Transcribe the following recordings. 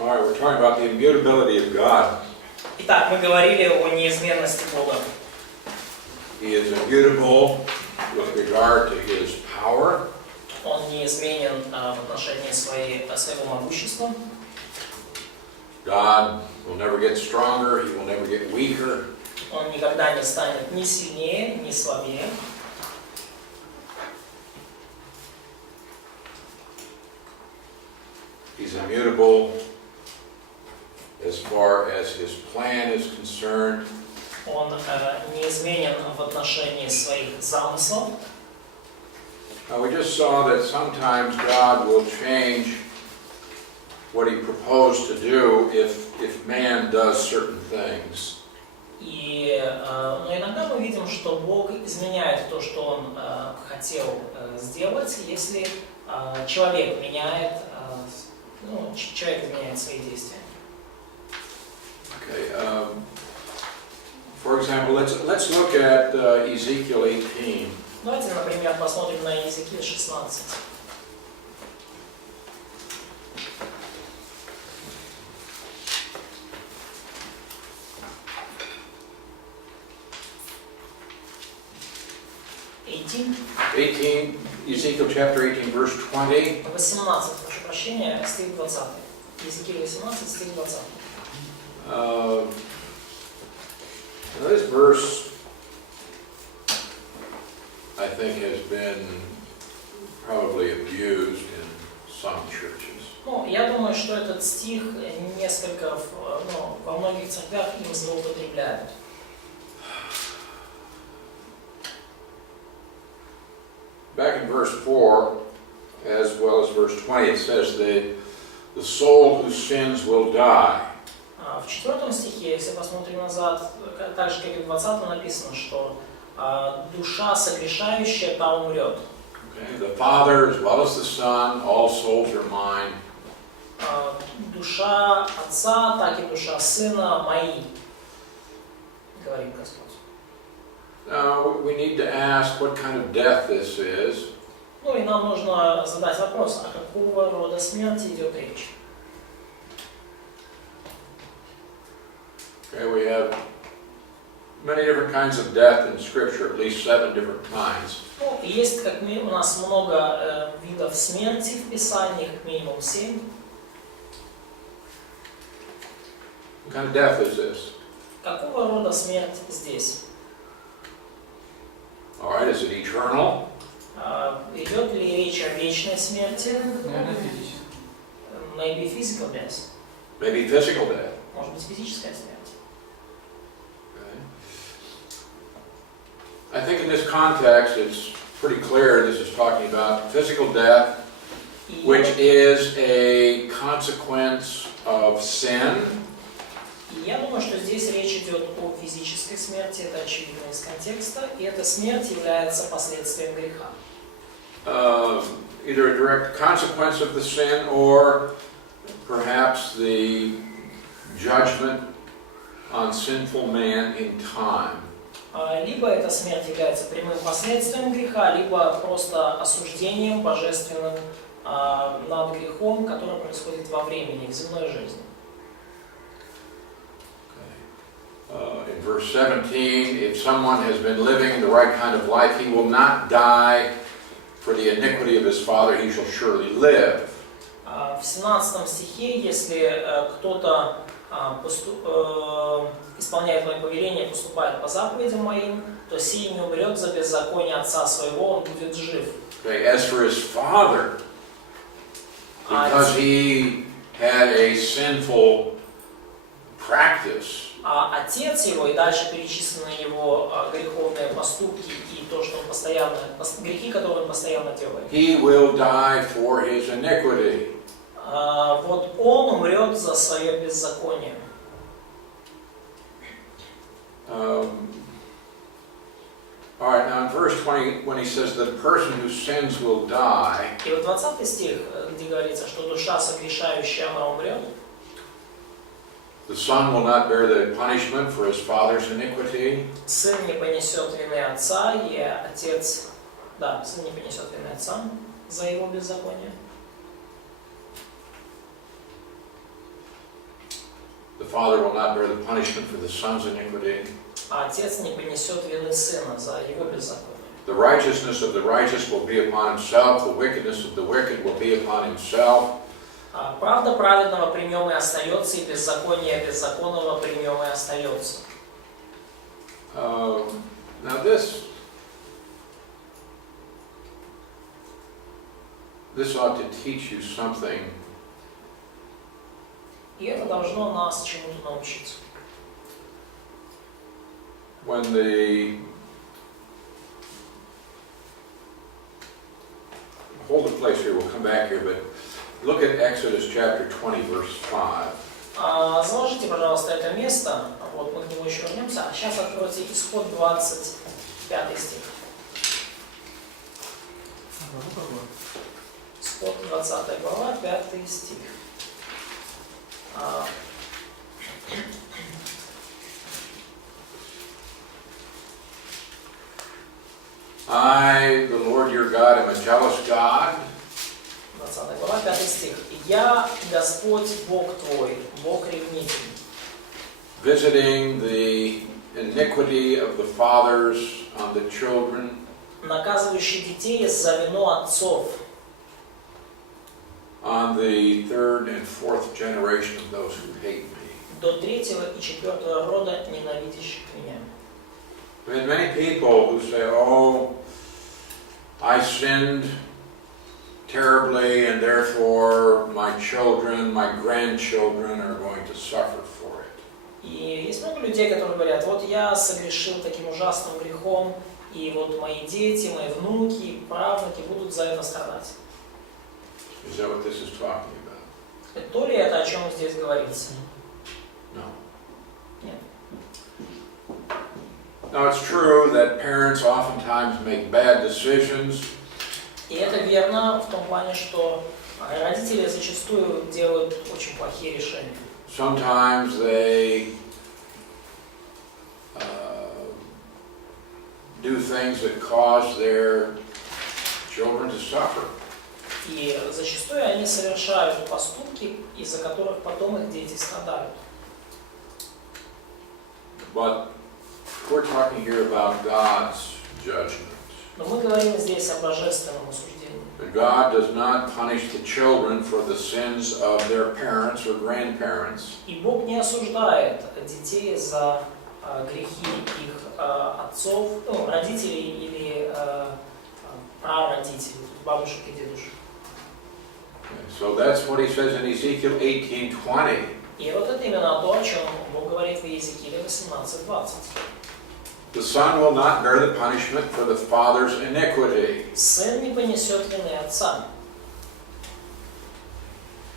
Alright, we're talking about the immutability of God. Итак, мы говорили о неизменности Бога. He is immutable with regard to His power. Он неизменен в отношении своего могущества. God will never get stronger, He will never get weaker. Он никогда не станет ни сильнее, ни слабее. He's immutable as far as His plan is concerned. Он неизменен в отношении своих замыслов. Now we just saw that sometimes God will change what He proposed to do if man does certain things. Но иногда мы видим, что Бог изменяет то, что Он хотел сделать, если человек меняет, человек изменяет свои действия. Okay. For example, let's look at Ezekiel 18. Давайте, например, посмотрим на Иезекииль 16. Ezekiel chapter 18, verse 20. 18, прошу прощения, стих 20. Иезекииль 18, стих 20. This verse, I think, has been probably abused in some churches. Я думаю, что этот стих несколько, во многих церквях им злоупотребляют. Back in verse 4, as well as verse 20, it says that the soul who sins will die. В 4 стихе, если посмотрим назад, так же, как и в 20 написано, что душа согрешающая, та умрет. Okay? The Father, as well as the Son, all souls are mine. Душа Отца, так и душа Сына мои, говорит Господь. Now, we need to ask what kind of death this is. И нам нужно задать вопрос, о какого рода смерти идет речь. Okay, we have many different kinds of death in Scripture, at least 7 different kinds. Есть у нас много видов смерти в Писании, как минимум 7. What kind of death is this? Какого рода смерть здесь? All right, is it eternal? Идет ли речь о вечной смерти? Maybe physical death. Maybe physical death. Может быть, физическая смерть. I think in this context it's pretty clear this is talking about physical death, which is a consequence of sin. Я думаю, что здесь речь идет о физической смерти, это очевидно из контекста, и эта смерть является последствием греха. Either a direct consequence of the sin or perhaps the judgment on sinful man in time. Либо эта смерть является прямым последствием греха, либо просто осуждением божественным над грехом, которое происходит во времени, в земной жизни. In verse 17, if someone has been living the right kind of life, he will not die for the iniquity of his father, he shall surely live. В 17 стихе, если кто-то исполняет мои повеления, поступает по заповедям моим, то сей не умрет за беззаконие отца своего, он будет жив. Okay, as for his father, because he had a sinful practice, отец его, и дальше перечислены его греховные поступки и то, что он постоянно, грехи, которые он постоянно делает. he will die for his iniquity. Вот он умрет за свое беззаконие. All right, now in verse 20, when he says the person who sins will die, И вот 20 стих, где говорится, что душа согрешающая, она умрет. the son will not bear the punishment for his father's iniquity. Сын не понесет вины отца, и отец, сын не понесет вины отца за его беззаконие. father will not bear the punishment for the son's iniquity. А отец не понесет вины сына за его беззаконие. The righteousness of the righteous will be upon himself, the wickedness of the wicked will be upon himself. Правда праведного при нем и остается, и беззаконие беззаконного при нем и остается. Now this ought to teach you something. И это должно нас чему-то научить. When the hold the place here, we'll come back here, but look at Exodus chapter 20, verse 5. Заложите, пожалуйста, это место. Вот мы к нему еще вернемся. А сейчас откройте Исход 25 стих. Исход 20 глава, 5 стих. I, the Lord your God, am a jealous God. 20 глава, 5 стих. «Я, Господь, Бог твой, Бог ревнитель, Visiting the iniquity of the fathers on the children, наказывающий детей за вину отцов, on the third and fourth generation of those who hate me. до третьего и четвертого рода ненавидящих меня». I mean, many people who say, oh, I sinned terribly and therefore my children, my grandchildren are going to suffer for it. И есть много людей, которые говорят, вот я согрешил таким ужасным грехом, и вот мои дети, мои внуки, правнуки будут за это страдать. Is that what this is talking about? То ли это, о чем здесь говорится? No. Нет. Now it's true that parents oftentimes make bad decisions. И это верно в том плане, что родители зачастую делают очень плохие решения. Sometimes they do things that cause their children to suffer. И зачастую они совершают поступки, из-за которых потом их дети страдают. But we're talking here about God's judgment. Но мы говорим здесь о божественном осуждении. God does not punish the children for the sins of their parents or grandparents. И Бог не осуждает детей за грехи их отцов, родителей или прародителей, бабушек и дедушек. So that's what he says in Ezekiel 18:20. И вот это именно то, о чем Бог говорит в Иезекииле 18:20. The son will not bear the punishment for the father's iniquity. Сын не понесет вины отца.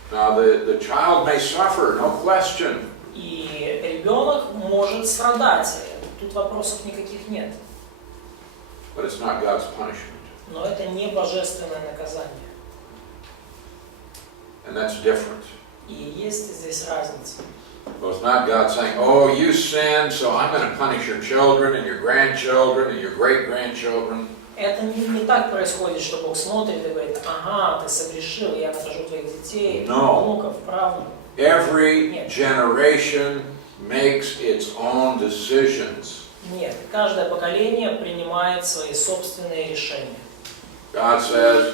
Now the child may suffer, no question. И ребенок может страдать. Тут вопросов никаких нет. But it's not God's punishment. Но это не божественное наказание. And that's different. И есть здесь разница. Well, it's not God saying, oh, you sinned, so I'm going to punish your children and your grandchildren and your great-grandchildren. Это не так происходит, что Бог смотрит и говорит, ага, ты согрешил, я накажу твоих детей, внуков, правнуков. Every generation makes its own decisions. Нет, каждое поколение принимает свои собственные решения. God says,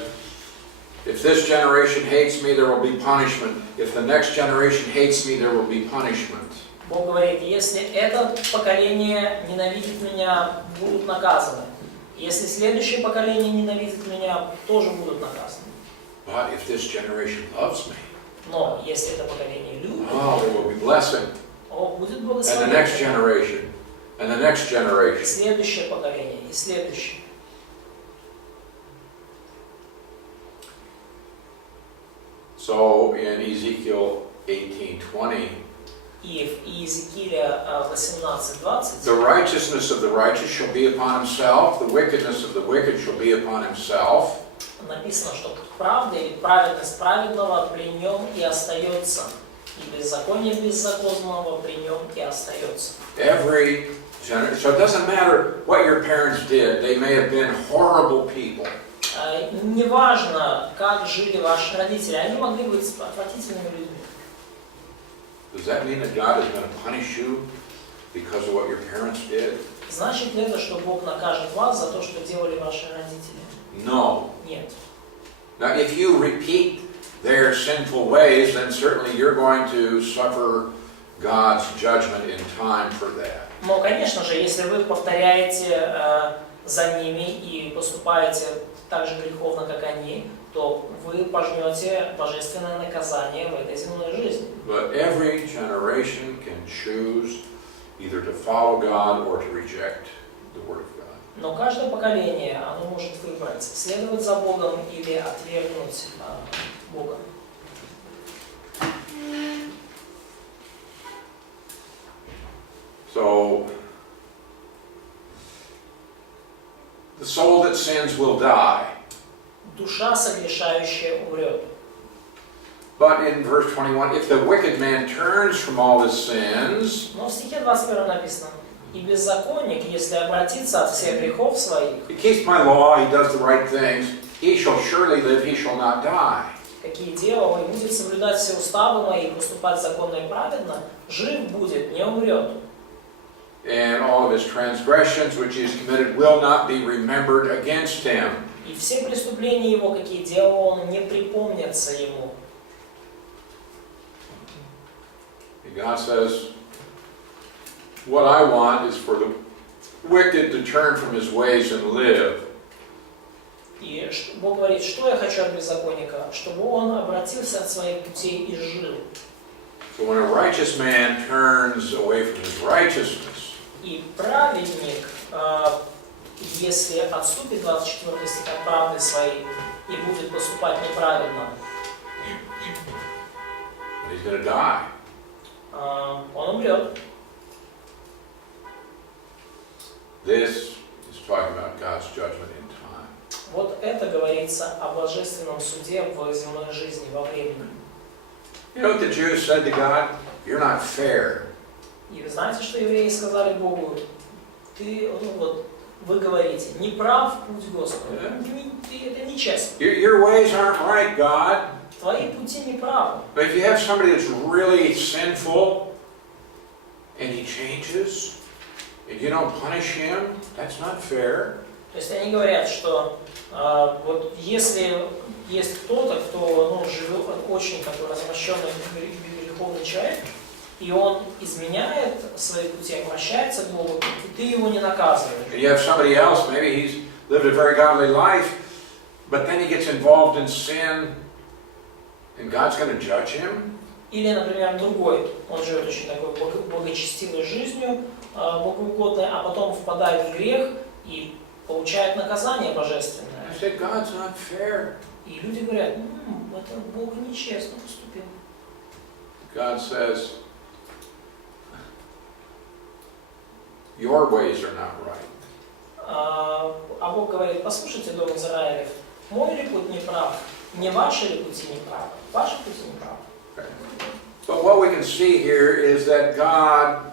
if this generation hates me, there will be punishment. If the next generation hates me, there will be punishment. Бог говорит, если это поколение ненавидит меня, будут наказаны. Если следующее поколение ненавидит меня, тоже будут наказаны. But if this generation loves me, Но если это поколение любит, oh, there will be blessing. Будет And the next благословение. generation, and the next generation. Следующее поколение и следующее. So in Ezekiel 18:20, И в Иезекииле 18:20 the righteousness of the righteous shall be upon himself, the wickedness of the wicked shall be upon himself. написано, что правда или праведность праведного при нем и остается, и беззаконие беззаконного при нем и остается. Every generation. So it doesn't matter what your parents did. They may have been horrible people. Неважно, как жили ваши родители, они могли быть отвратительными людьми. Does that mean that God is going to punish you because of what your parents did? Значит ли это, что Бог накажет вас за то, что делали ваши родители? No. Нет. Now, if you repeat their sinful ways, then certainly you're going to suffer God's judgment in time for that. Но, конечно же, если вы повторяете за ними и поступаете так же греховно, как они, то вы пожнете божественное наказание в этой земной жизни. But every generation can choose either to follow God or to reject the Word of God. Но каждое поколение, оно может выбрать, следовать за Богом или отвергнуть Бога. So, the soul that sins will die. Душа согрешающая умрет. But in verse 21, if the wicked man turns from all his sins, Но в стихе 21 написано: «И беззаконник, если обратится от всех грехов своих, he keeps my law, he does the right things, he shall surely live, he shall not die. какие дела, и будет соблюдать все уставы мои, и поступать законно и праведно, жив будет, не умрет. And all of his transgressions which he has committed will not be remembered against him. И все преступления его, какие делал он, не припомнятся ему». And God says, what I want is for the wicked to turn from his ways and live. И Бог говорит, что я хочу от беззаконника, чтобы он обратился от своих путей и жил. So when a righteous man turns away from his righteousness, И праведник, если отступит 24 стих от правды своей и будет поступать неправедно, he's going to die. Он умрет. This is talking about God's judgment in time. Вот это говорится о божественном суде в земной жизни, во времени. You know what the Jews said to God? You're not fair. И вы знаете, что евреи сказали Богу? Вы говорите, неправ путь Господа. Это нечестно. Your ways aren't right, God. Твои пути неправы. But if you have somebody that's really sinful and he changes and you don't punish him, that's not fair. То есть они говорят, что вот если есть кто-то, кто живет очень такой развращенный греховный человек, и он изменяет свои пути, обращается к Богу, и ты его не наказываешь. And you have somebody else, maybe he's lived a very godly life, but then he gets involved in sin, and God's going to judge him. Или, например, другой, он живет очень такой благочестивой жизнью, богоугодной, а потом впадает в грех и получает наказание божественное. I said, God's not fair. И люди говорят, это Бог нечестно поступил. God says, your ways are not right. А Бог говорит, послушайте, дом Израилев, мой ли путь не прав, не ваши ли пути не правы, ваши пути не правы. Okay. But what we can see here is that God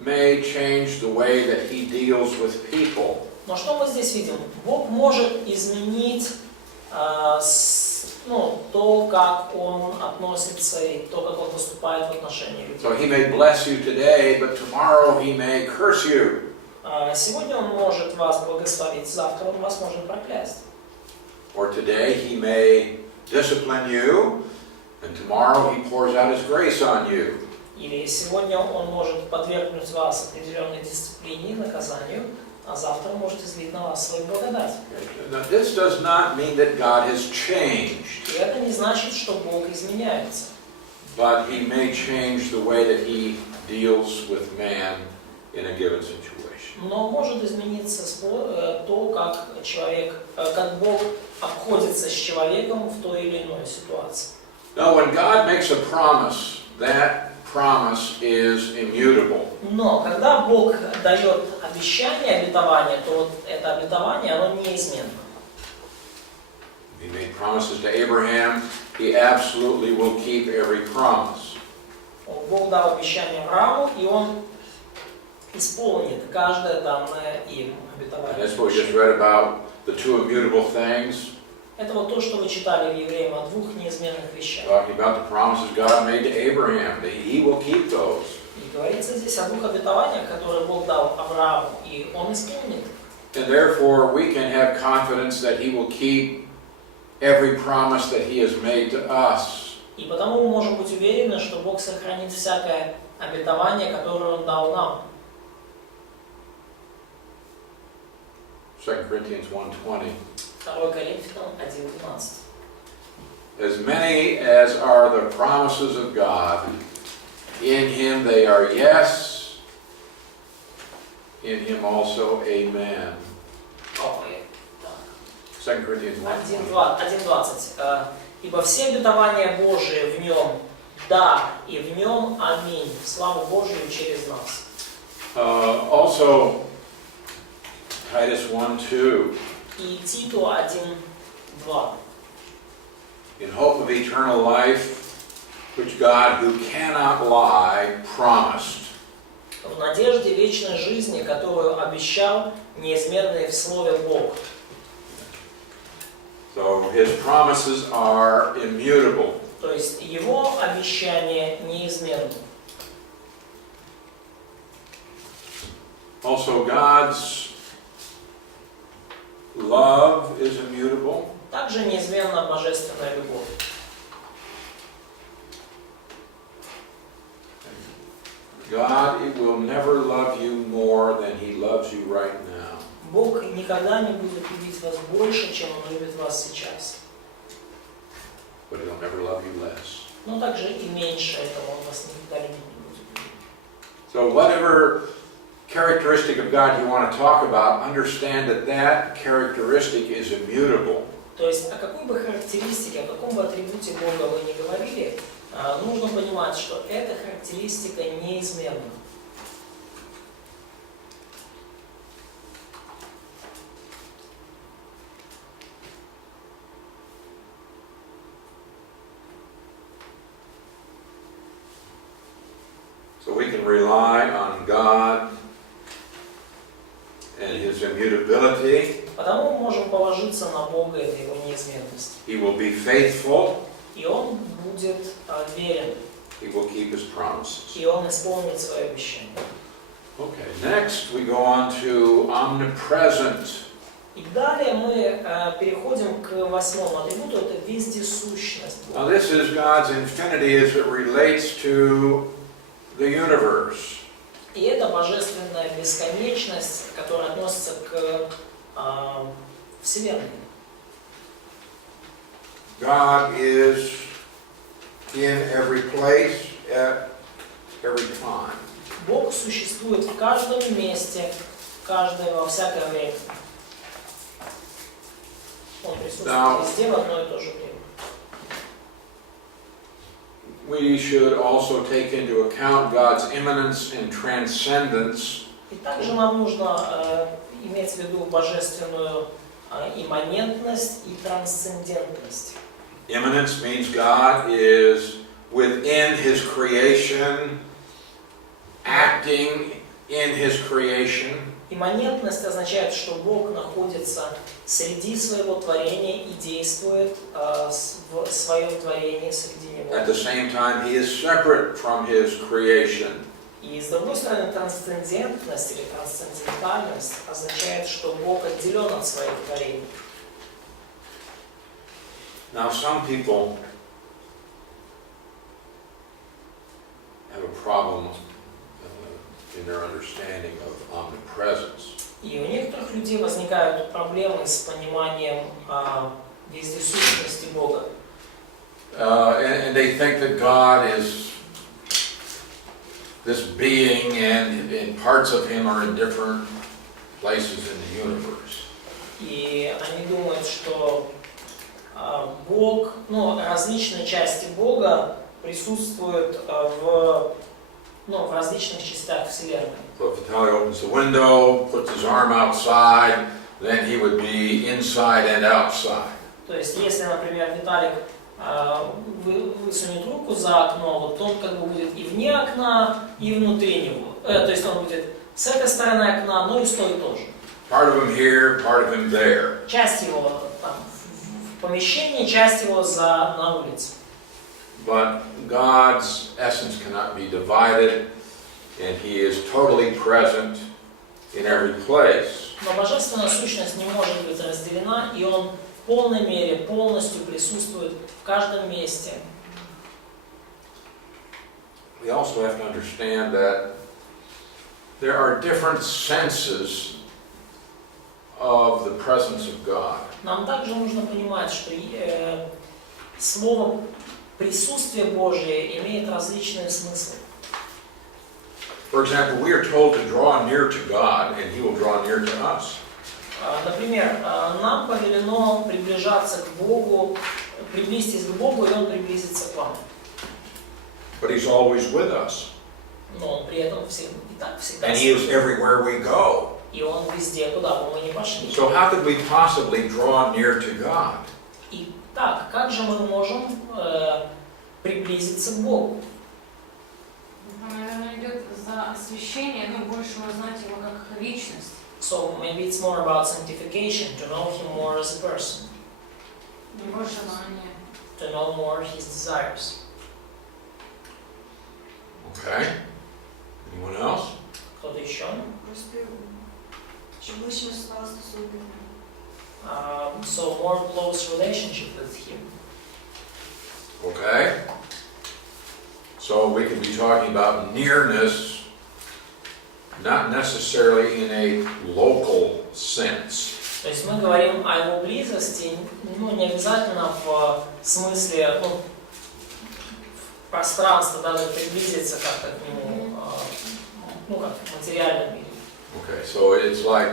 may change the way that He deals with people. Но что мы здесь видим? Бог может изменить то, как Он относится и то, как Он поступает в отношении людей. So He may bless you today, but tomorrow He may curse you. Сегодня Он может вас благословить, завтра Он вас может проклясть. Or today He may discipline you, and tomorrow He pours out His grace on you. Или сегодня Он может подвергнуть вас определенной дисциплине, наказанию, а завтра может излить на вас свою благодать. Now, this does not mean that God has changed, И это не значит, что Бог изменяется. but He may change the way that He deals with man in a given situation. Но может измениться то, как Бог обходится с человеком в той или иной ситуации. Now, when God makes a promise, that promise is immutable. Но когда Бог дает обещание, обетование, то вот это обетование, оно неизменно. He made promises to Abraham, He absolutely will keep every promise. Бог дал обещание Аврааму, и Он исполнит каждое данное им And обетование. that's what we just read about, the two immutable things. Это вот то, что вы читали в Евреям о двух неизменных вещах. Talking about the promises God made to Abraham, that he will keep those. И говорится здесь о двух обетованиях, которые Бог дал Аврааму, и Он исполнит. And therefore we can have confidence that he will keep every promise that he has made to us. И потому мы можем быть уверены, что Бог сохранит всякое обетование, которое Он дал нам. 2 Corinthians 1:20. 2 Коринфянам 1:12. As many as are the promises of God, in him they are yes, in him also amen. 2 Corinthians 1:20. 1:20. Ибо все обетования Божии в Нем, да, и в Нем аминь. Славу Божию через нас. Also, Titus 1:2. И Титу 1:2. In hope of eternal life, which God, who cannot lie, promised. В надежде вечной жизни, которую обещал неизменный в Слове Бог. So his promises are immutable. То есть Его обещание неизменно. Also, God's love is immutable. Также неизменна божественная любовь. God will never love you more than he loves you right now. Бог никогда не будет любить вас больше, чем Он любит вас сейчас. But he'll never love you less. Но также и меньше этого Он вас никогда любить не будет. So whatever characteristic of God you want to talk about, understand that that characteristic is immutable. То есть о какой бы характеристике, о каком бы атрибуте Бога вы ни говорили, нужно понимать, что эта характеристика неизменна. So we can rely on God and his immutability. Потому мы можем положиться на Бога и на Его неизменность. He will be faithful. И Он будет верен. He will keep his promises. И Он исполнит свое обещание. Okay, next we go on to omnipresent. И далее мы переходим к 8-му атрибуту, это вездесущность Now Бога. this is God's infinity as it relates to the universe. И это божественная бесконечность, которая относится к Вселенной. God is in every place at every time. Бог существует в каждом месте, во всякое время. Он присутствует везде в одно и то же время. We should also take into account God's immanence and transcendence. И также нам нужно иметь в виду божественную имманентность и трансцендентность. Immanence means God is within his creation, acting in his creation. Имманентность означает, что Бог находится среди своего творения и действует в своем творении среди него. At the same time, he is separate from his creation. И с другой стороны, трансцендентность или трансцендентальность означает, что Бог отделен от своих творений. Now, some people have a problem in their understanding of omnipresence. И у некоторых людей возникают проблемы с пониманием вездесущности Бога. And they think that God is this being and parts of him are in different places in the universe. И они думают, что Бог, различные части Бога присутствуют в различных частях Вселенной. So if Vitaly opens the window, puts his arm outside, then he would be inside and outside. То есть, если, например, Виталик высунет руку за окно, вот он как бы будет и вне окна, и внутри него. То есть он будет с этой стороны окна, но и с той тоже. Part of him here, part of him there. Часть его там в помещении, часть его на улице. But God's essence cannot be divided, and He is totally present in every place. Но божественная сущность не может быть разделена, и Он в полной мере, полностью присутствует в каждом месте. We also have to understand that there are different senses of the presence of God. Нам также нужно понимать, что слово «присутствие Божие» имеет различные смыслы. For example, we are told to draw near to God, and He will draw near to us. Например, нам повелено приближаться к Богу, приблизитесь к Богу, и Он приблизится к вам. But He's always with us. Но Он при этом всегда And He is everywhere we go. И Он везде, куда бы мы ни пошли. So how could we possibly draw near to God? И так, как же мы можем приблизиться к Богу? Наверное, идет за освящение, но больше узнать Его как личность. So maybe it's more about sanctification, to know Him more as a person, Его желание. to know more His desires. Okay. Anyone else? Кто-то еще? Просто чем ближче стало стосунки. So more close relationship with Him. Okay. So we could be talking about nearness, not necessarily in a local sense. То есть мы говорим о Его близости, не обязательно в смысле, в пространстве, да, приблизиться как-то к Нему, как в материальном мире. Okay, so it's like,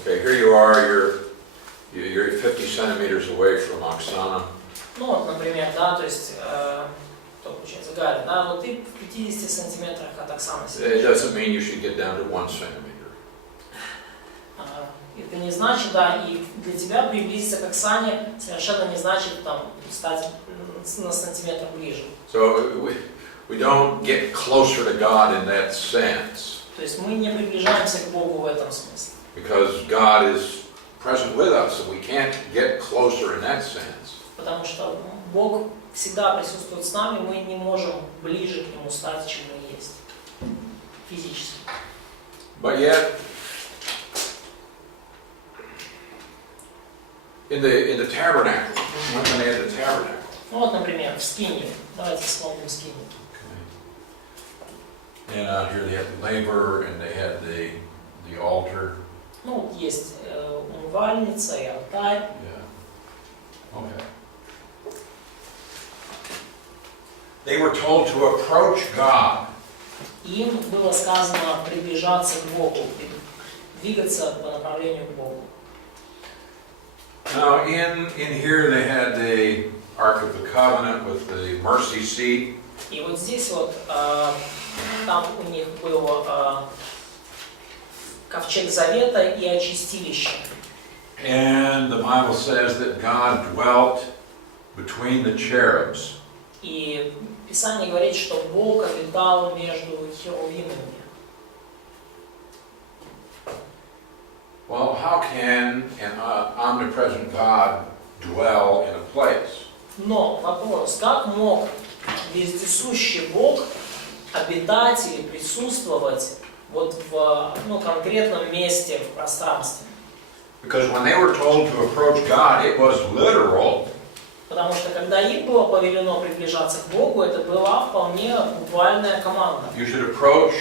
okay, here you are, you're 50 centimeters away from Oksana. Ну вот, например, да, то есть, кто учится Галя, да, вот ты в 50 сантиметрах от Оксаны It сидишь. doesn't mean you should get down to 1 centimeter. Это не значит, да, и для тебя приблизиться к Оксане совершенно не значит там стать на сантиметр ближе. So we don't get closer to God in that sense. То есть мы не приближаемся к Богу в этом смысле. Because God is present with us, and we can't get closer in that sense. Потому что Бог всегда присутствует с нами, мы не можем ближе к Нему стать, чем мы есть. Физически. But yet, in the tabernacle, when they had the tabernacle. Ну вот, например, в Скинии. Давайте вспомним Скинию. Okay. And out here they had the laver, and they had the altar. Ну, вот есть умывальница и алтарь. Yeah. Okay. They were told to approach God. Им было сказано приближаться к Богу, двигаться по направлению к Богу. Now, in here they had the Ark of the Covenant with the mercy seat. И вот здесь вот, там у них был ковчег завета и очистилище. And the Bible says that God dwelt between the cherubs. И Писание говорит, что Бог обитал между херувимами. Well, how can an omnipresent God dwell in a place? Но вопрос, как мог вездесущий Бог обитать или присутствовать вот в конкретном месте в пространстве? Because when they were told to approach God, it was literal. Потому что когда им было повелено приближаться к Богу, это была вполне буквальная команда. You should approach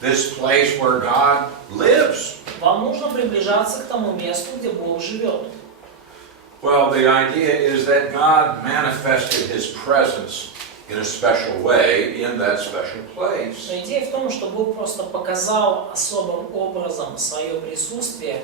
this place where God lives. Вам нужно приближаться к тому месту, где Бог живет. Well, the idea is that God manifested His presence in a special way in that special place. Но идея в том, что Бог просто показал особым образом свое присутствие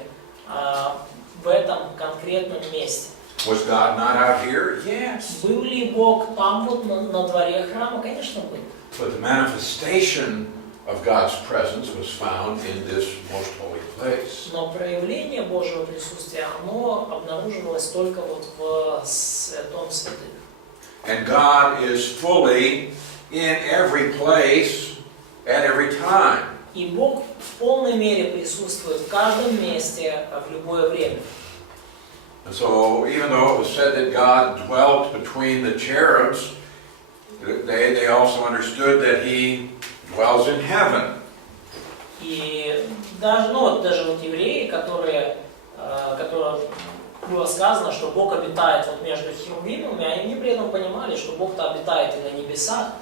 в этом конкретном месте. Was God not out here? Yes. Был ли Бог там вот на дворе храма? Конечно, был. But the manifestation of God's presence was found in this most holy place. Но проявление Божьего присутствия, оно обнаруживалось только вот в Святом Святых. And God is fully in every place at every time. И Бог в полной мере присутствует в каждом месте в любое время. And so even though it was said that God dwelt between the cherubs, they also understood that He dwells in heaven. И даже, даже вот евреи, которые было сказано, что Бог обитает вот между херувимами, они при этом понимали, что Бог-то обитает и на небесах.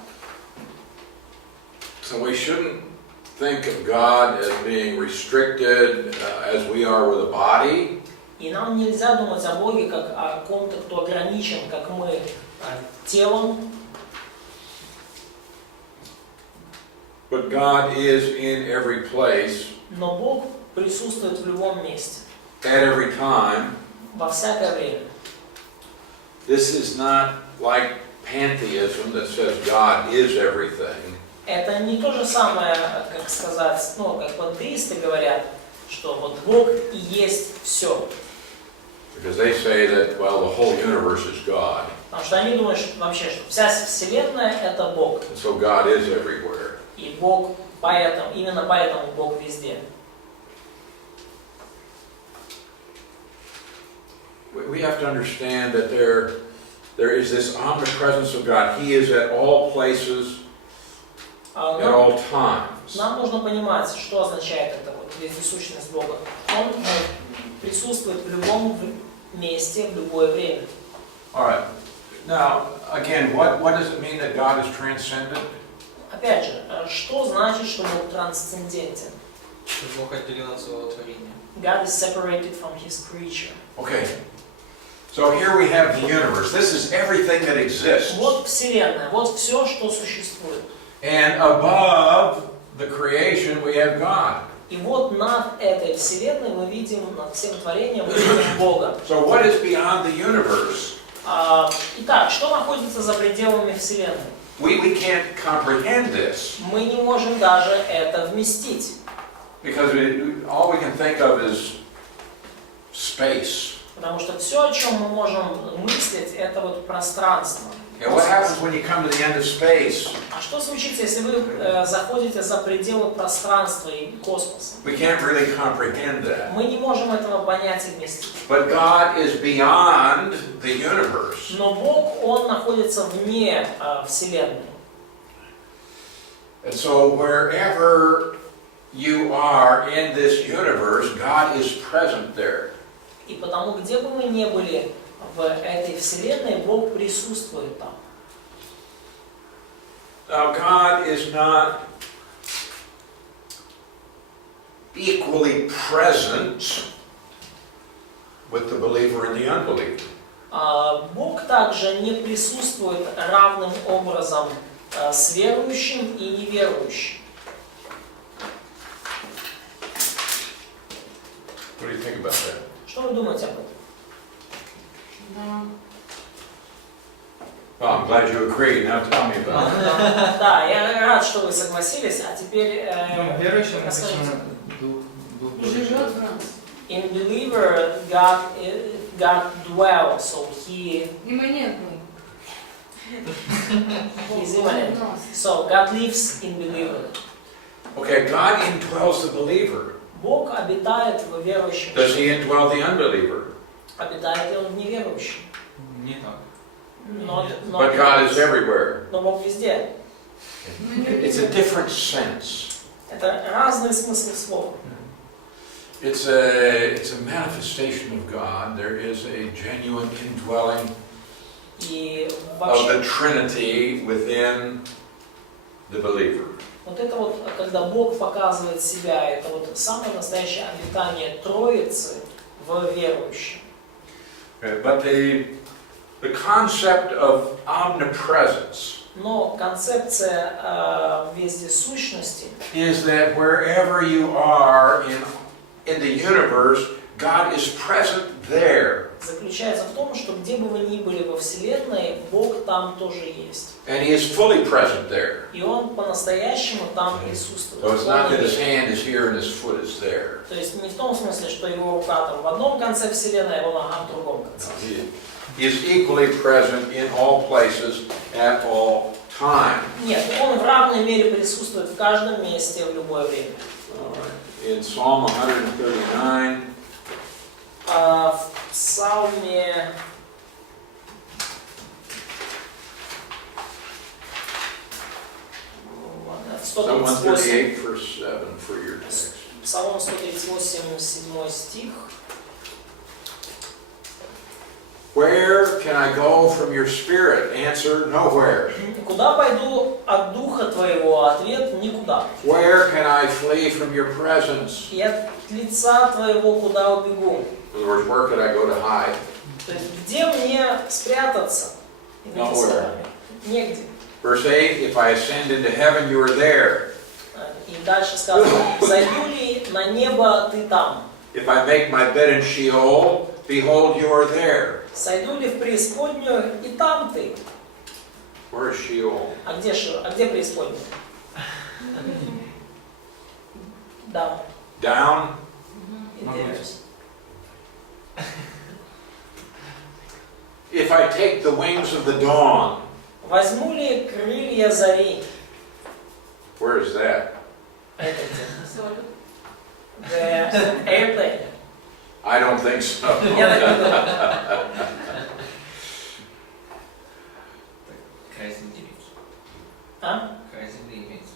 So we shouldn't think of God as being restricted as we are with a body. И нам нельзя думать о Боге как о ком-то, кто ограничен, как мы, телом. But God is in every place, Но Бог присутствует в любом месте, at every time. во всякое время. This is not like pantheism that says God is everything. Это не то же самое, как сказать, как пантеисты говорят, что вот Бог и есть все. Because they say that, well, the whole universe is God. Потому что они думают, что вообще, что вся Вселенная это Бог. And so God is everywhere. И Бог поэтому, именно поэтому Бог везде. We have to understand that there is this omnipresence of God. He is at all places, at all times. Нам нужно понимать, что означает это вот вездесущность Бога. Он присутствует в любом месте, в любое время. All right. Now, again, what does it mean that God is transcendent? Опять же, что значит, что Бог трансцендентен? Что Бог отделен от своего творения. God is separated from His creature. Okay. So here we have the universe. This is everything that exists. Вот Вселенная, вот все, что существует. And above the creation we have God. И вот над этой Вселенной мы видим, над всем творением мы видим Бога. So what is beyond the universe? Итак, что находится за пределами Вселенной? We can't comprehend this. Мы не можем даже это вместить. Because all we can think of is space. Потому что все, о чем мы можем мыслить, это вот пространство. And what happens when you come to the end of space? А что случится, если вы заходите за пределы пространства и космоса? We can't really comprehend that. Мы не можем этого понять и вместить. But God is beyond the universe. Но Бог, Он находится вне Вселенной. And so wherever you are in this universe, God is present there. И потому, где бы мы ни были в этой Вселенной, Бог присутствует там. Now, God is not equally present with the believer and the unbeliever. Бог также не присутствует равным образом с верующим и неверующим. What do you think about that? Что вы думаете об этом? Да. Well, I'm glad you agreed. Now tell me about it. Да, я рад, что вы согласились, а теперь Верующий расскажите. Дух Живет в нас. In believer, God dwells, so He Имманентный. is immanent. So God lives in believer. Okay, God indwells the believer. Бог обитает в верующем. Does He indwell the unbeliever? Обитает ли Он в неверующем? Не так. But God is everywhere. Но Бог везде. It's a different sense. Это разные смыслы слова. It's a manifestation of God. There is a genuine indwelling И of вообще, the Trinity within the believer. вот это вот, когда Бог показывает себя, это вот самое настоящее обитание Троицы в верующем. But the concept of omnipresence Но концепция вездесущности is that wherever you are in the universe, God is present there. заключается в том, что где бы вы ни были во Вселенной, Бог там тоже есть. And He is fully present there. И Он по-настоящему там присутствует. So it's not that His hand is here and His foot is there. То есть не в том смысле, что Его рука там в одном конце Вселенной, а Его нога в другом конце. He is equally present in all places at all time. Нет, Он в равной мере присутствует в каждом месте в любое время. In Psalm 139, В Псалме... В Psalm 138, 138, verse 7 for your text. Псалом 138, 7 стих. Where can I go from your spirit? Answer, nowhere. Куда пойду от Духа Твоего? Ответ – никуда. Where can I flee from your presence? И от лица Твоего куда убегу? In other words, where could I go to hide? То есть, где мне спрятаться? Иными словами, негде. Verse 8, if I ascend into heaven, you are there. И дальше сказано, «Зайду ли на небо, Ты там? If I make my bed in Sheol, behold, you are there. Сойду ли в преисподнюю, и там Ты?» Where is Sheol? А где преисподняя? Да. Down? If I take the wings of the dawn, Возьму ли крылья зари? where is that? Это где? The airplane. I don't think so. Я так не думаю. Край земли имеется. А? Край земли имеется.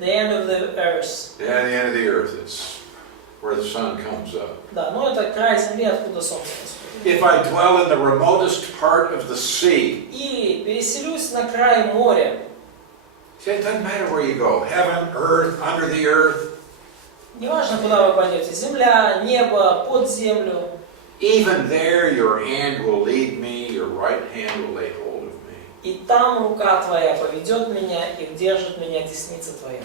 The end of the earth. Yeah, the end of the earth. It's where the sun comes up. Да, ну это край земли, откуда солнце восходит. If I dwell in the remotest part of the sea, И переселюсь на край моря. see, it doesn't matter where you go. Heaven, earth, under the earth. Неважно, куда вы пойдете. Земля, небо, под землю. Even there your hand will lead me, your right hand will lay hold of me. И там рука Твоя поведет меня и удержит меня десница Твоя.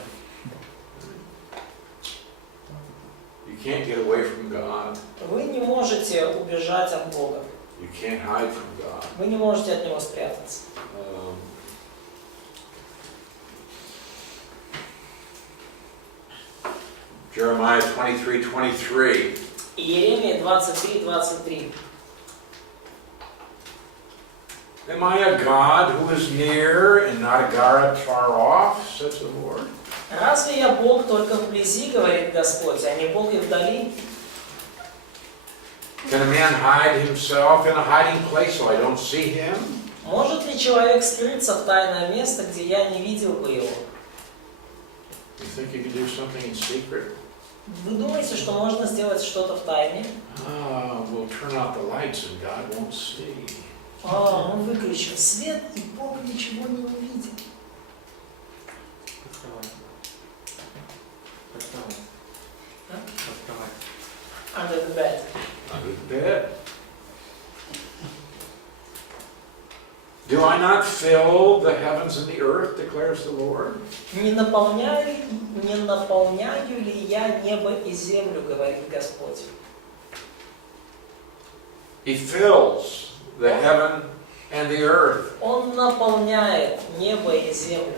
You can't get away from God. Вы не можете убежать от Бога. You can't hide from God. Вы не можете от Него спрятаться. Jeremiah 23:23. Иеремия 23:23. Am I a God who is near and not a God far off, says the Lord? Разве я Бог только вблизи, говорит Господь, а не Бог и вдали? Can a man hide himself in a hiding place so I don't see him? Может ли человек скрыться в тайное место, где я не видел бы его? You think you can do something in secret? Вы думаете, что можно сделать что-то в тайне? We'll turn out the lights and God won't see. Мы выключим свет, и Бог ничего не увидит. Under the bed. Under the bed. Do I not fill the heavens and the earth, declares the Lord? Не наполняю ли я небо и землю, говорит Господь. He fills the heaven and the earth. Он наполняет небо и землю.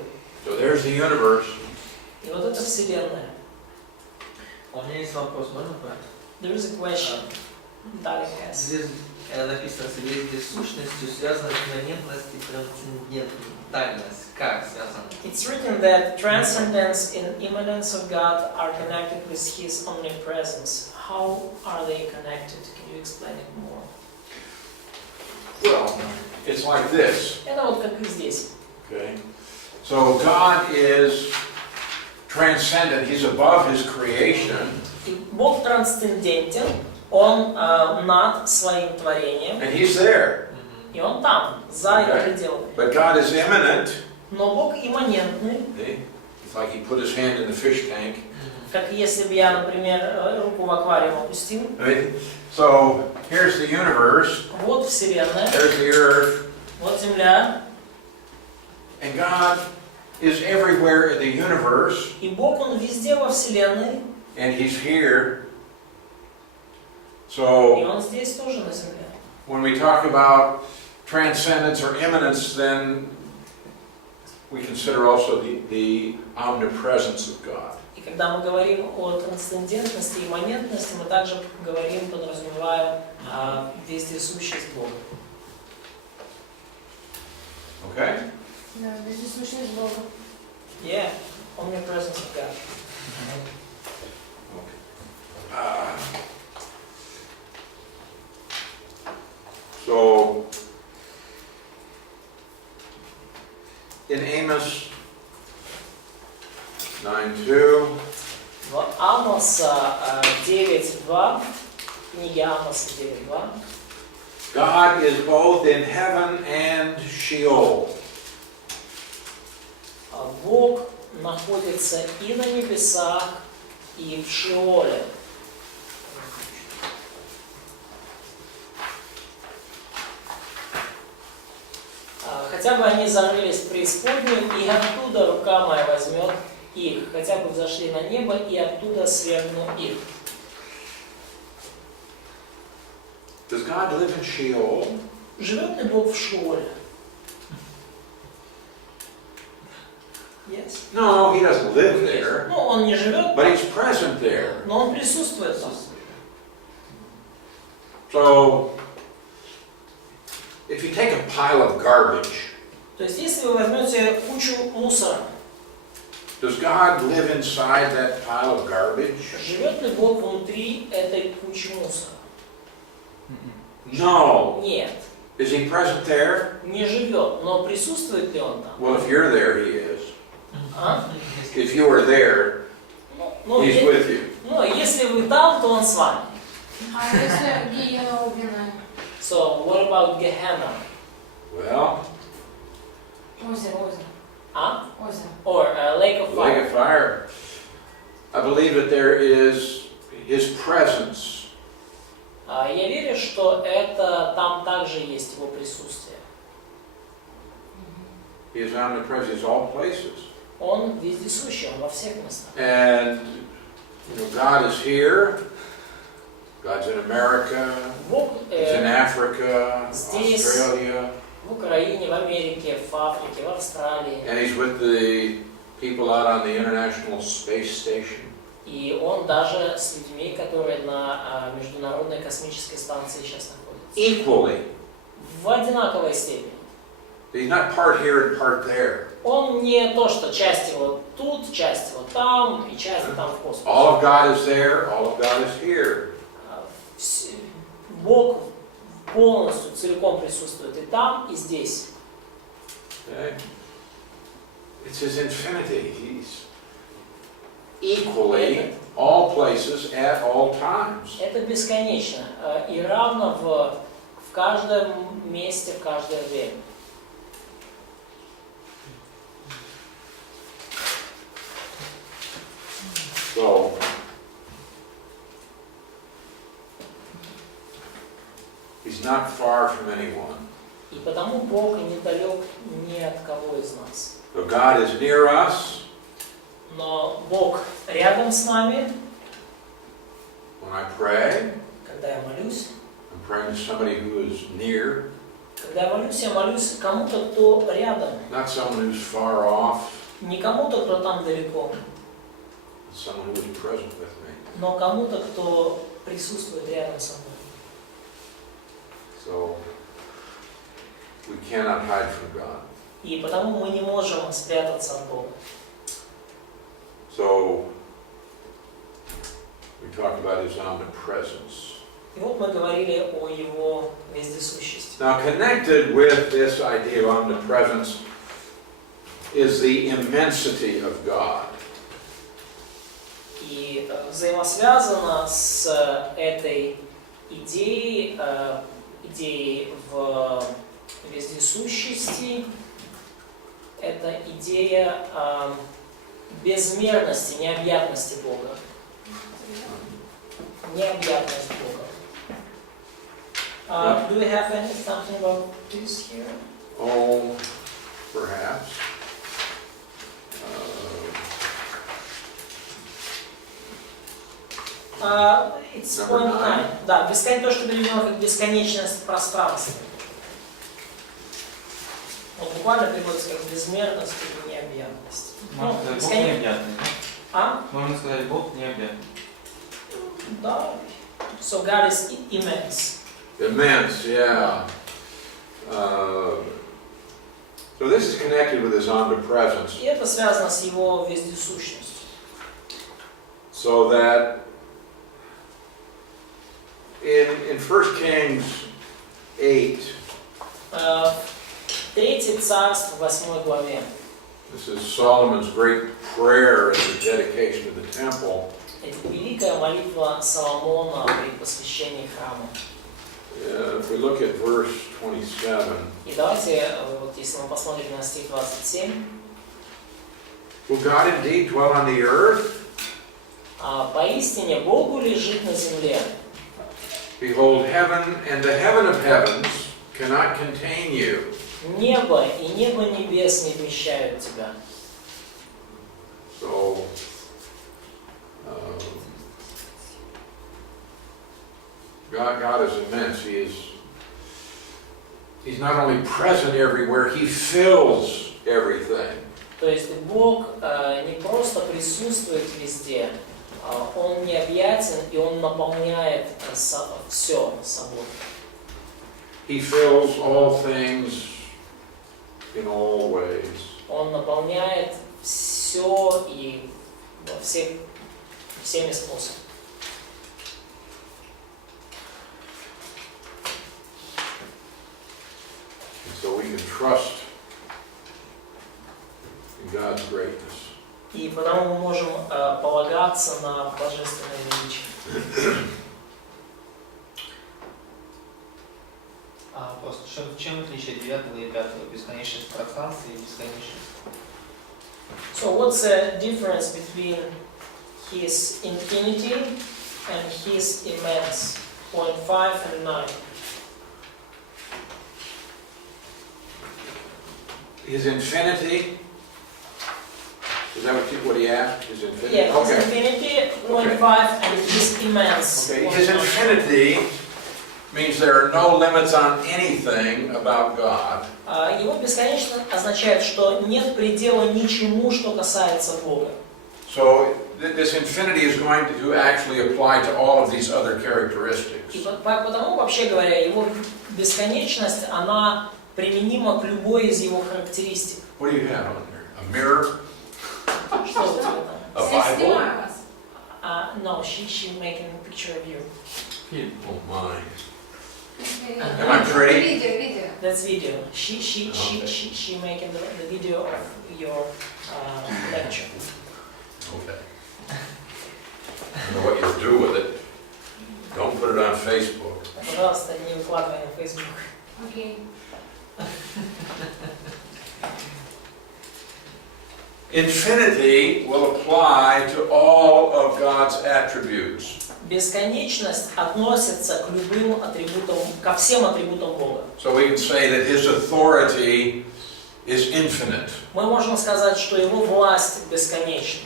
So there's the universe. И вот это Вселенная. У меня есть вопрос, можно понять? There is a question. Darling has. Здесь написано созвездие сущностью, связано с имманентностью и трансцендентальность. Как связано? It's written that transcendence and immanence of God are connected with His omnipresence. How are they connected? Can you explain it more? Well, it's like this. Это вот как и здесь. Okay. So God is transcendent. He's above His creation. И Бог трансцендентен, Он над своим творением, And He's there. и Он там, за его пределами. But God is immanent. Но Бог имманентный, See? It's like He put His hand in the fish tank. как если бы я, например, руку в аквариум опустил. Right? So here's the universe. Вот Вселенная, There's the earth. вот Земля, And God is everywhere in the universe. и Бог, Он везде во Вселенной, And He's here. и So Он здесь тоже на Земле. when we talk about transcendence or immanence, then we consider also the omnipresence of God. И когда мы говорим о трансцендентности и имманентности, мы также говорим, подразумеваем вездесущесть Бога. Okay? Да, вездесущность Бога. Yeah, omnipresence of God. So, in Amos 9:2, В Амоса 9.2, книге Амоса 9.2, God is both in heaven and Sheol. Бог находится и на небесах, и в Шиоле. Хотя бы они зарылись в преисподнюю, и оттуда рука моя возьмет их. Хотя бы взошли на небо, и оттуда свергну их. Does God live in Sheol? Живет ли Бог в Шиоле? Yes. No, he doesn't live there, Ну, он не живет, but he's present there. но он присутствует там. So, if you take a pile of garbage, То есть, если вы возьмете кучу мусора, does God live inside that pile of garbage? живет ли Бог внутри этой кучи мусора? No. Нет, Is he present there? не живет, но присутствует ли он там? Well, if you're there, he is. А? If you are there, Ну, he's with you. ну, если вы там, то он с вами. А если гиена огненная? So, what about Gehenna? Well, Озеро. А? Озеро. Or Lake of lake Fire? of fire. I believe that there is his presence. Я верю, что это там также есть его присутствие. He is omnipresent. He's all places. Он вездесущий, он во всех местах. And God is here. God's in America. Бог He's in Africa, здесь. Australia, в Украине, в Америке, в Африке, в Австралии. and he's with the people out on the International Space Station. И он даже с людьми, которые на Международной космической станции сейчас находятся. Equally. В одинаковой степени. He's not part here and part there. Он не то, что часть его тут, часть его там, и часть там в космосе. All of God is there, all of God is here. Бог полностью, целиком присутствует и там, и здесь. Okay? It's his infinity. He's equally all places at all times. Это бесконечно и равно в каждом месте, в каждое время. So, he's not far from anyone. И потому Бог недалек ни от кого из нас. So God is near us. Но Бог рядом с нами. When I pray, Когда я молюсь, I'm praying to somebody who is near, я молюсь кому-то, кто рядом. not someone who's far off, Не кому-то, кто там далеко, but someone who is present with me. но кому-то, кто присутствует рядом со мной. So, we cannot hide from God. И потому мы не можем спрятаться от Бога. So, we talked about his omnipresence. И вот мы говорили о его вездесущести. Now, connected with this idea of omnipresence is the immensity of God. И взаимосвязано с этой идеей, в вездесущести, это идея безмерности, необъятности Бога. Необъятность Бога. Do we have something about this here? Oh, perhaps. It's Number point 9. 9. Да, то, что переведено как бесконечность пространства. Вот буквально переводится как безмерность или необъятность. Можно сказать, Бог необъятный. А? Можно сказать, Бог необъятный. Да. So God is immense. Immense, yeah. So this is connected with his omnipresence. И это связано с его вездесущностью. So that in 1 Kings 8. Третье царство, 8 главе. This is Solomon's great prayer at the dedication of the temple. Это великая молитва Соломона при посвящении храма. If we look at verse 27, И давайте, вот если мы посмотрим на стих 27. will God indeed dwell on the earth? Поистине Богу ли жить на земле? Behold, heaven and the heaven of heavens cannot contain you. Небо и небо небес не вмещают тебя. So, God is immense. He's not only present everywhere, He fills everything. То есть Бог не просто присутствует везде, Он необъятен и Он наполняет все собой. He fills all things in all ways. Он наполняет все и всеми способами. And so we can trust in God's greatness. И потому мы можем полагаться на божественное величие. Просто в чем отличие 9 и 5? Бесконечность пространства и бесконечность? So what's the difference between his infinity and his immense? Point 5 and 9. His infinity, is that what he asked? His infinity? Yeah, his Okay. infinity, point 5, and his immense. Okay. Point His 9. infinity means there are no limits on anything about God. Его бесконечно означает, что нет предела ничему, что касается Бога. So this infinity is going to actually apply to all of these other И characteristics. потому, вообще говоря, его бесконечность, она применима к любой из его характеристик. What do you have on there? A mirror? Что у тебя там? A Я Bible? снимаю вас. No, she making a picture of you. Oh my. Am I pretty? Видео. That's video. She making the video of your lecture. Okay. I don't know what you'll do with it. Don't put it on Facebook. Пожалуйста, не выкладывай на Facebook. Окей. Infinity will apply to all of God's attributes. Бесконечность относится к любым атрибутам, ко всем атрибутам Бога. So we can say that His authority is infinite. Мы можем сказать, что его власть бесконечна.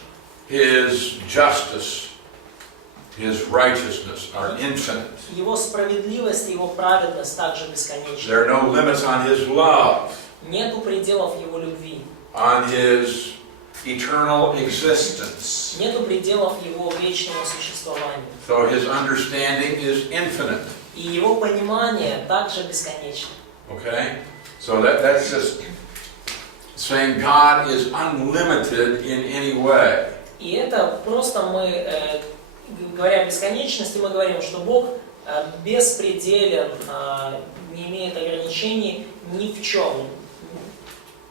His justice, His righteousness are infinite. Его справедливость и его праведность также бесконечны. There are no limits on His love, Нету пределов его любви. on His eternal existence. Нету пределов его вечному существованию. So His understanding is infinite. И его понимание также бесконечно. Okay? So that's just saying God is unlimited in any way. И это просто мы, говоря о бесконечности, мы говорим, что Бог беспределен, не имеет ограничений ни в чем.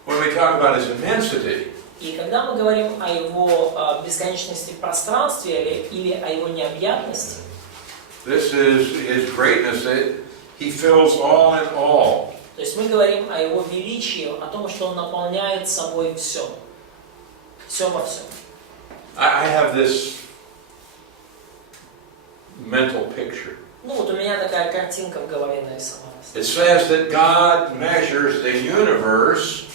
When we talk about His immensity, И когда мы говорим о его бесконечности в пространстве или о его необъятности, this is His greatness, that He fills all in all. то есть мы говорим о его величии, о том, что он наполняет собой все. Все во всем. I have this mental picture. Ну вот у меня такая картинка в голове нарисовалась. It says that God measures the universe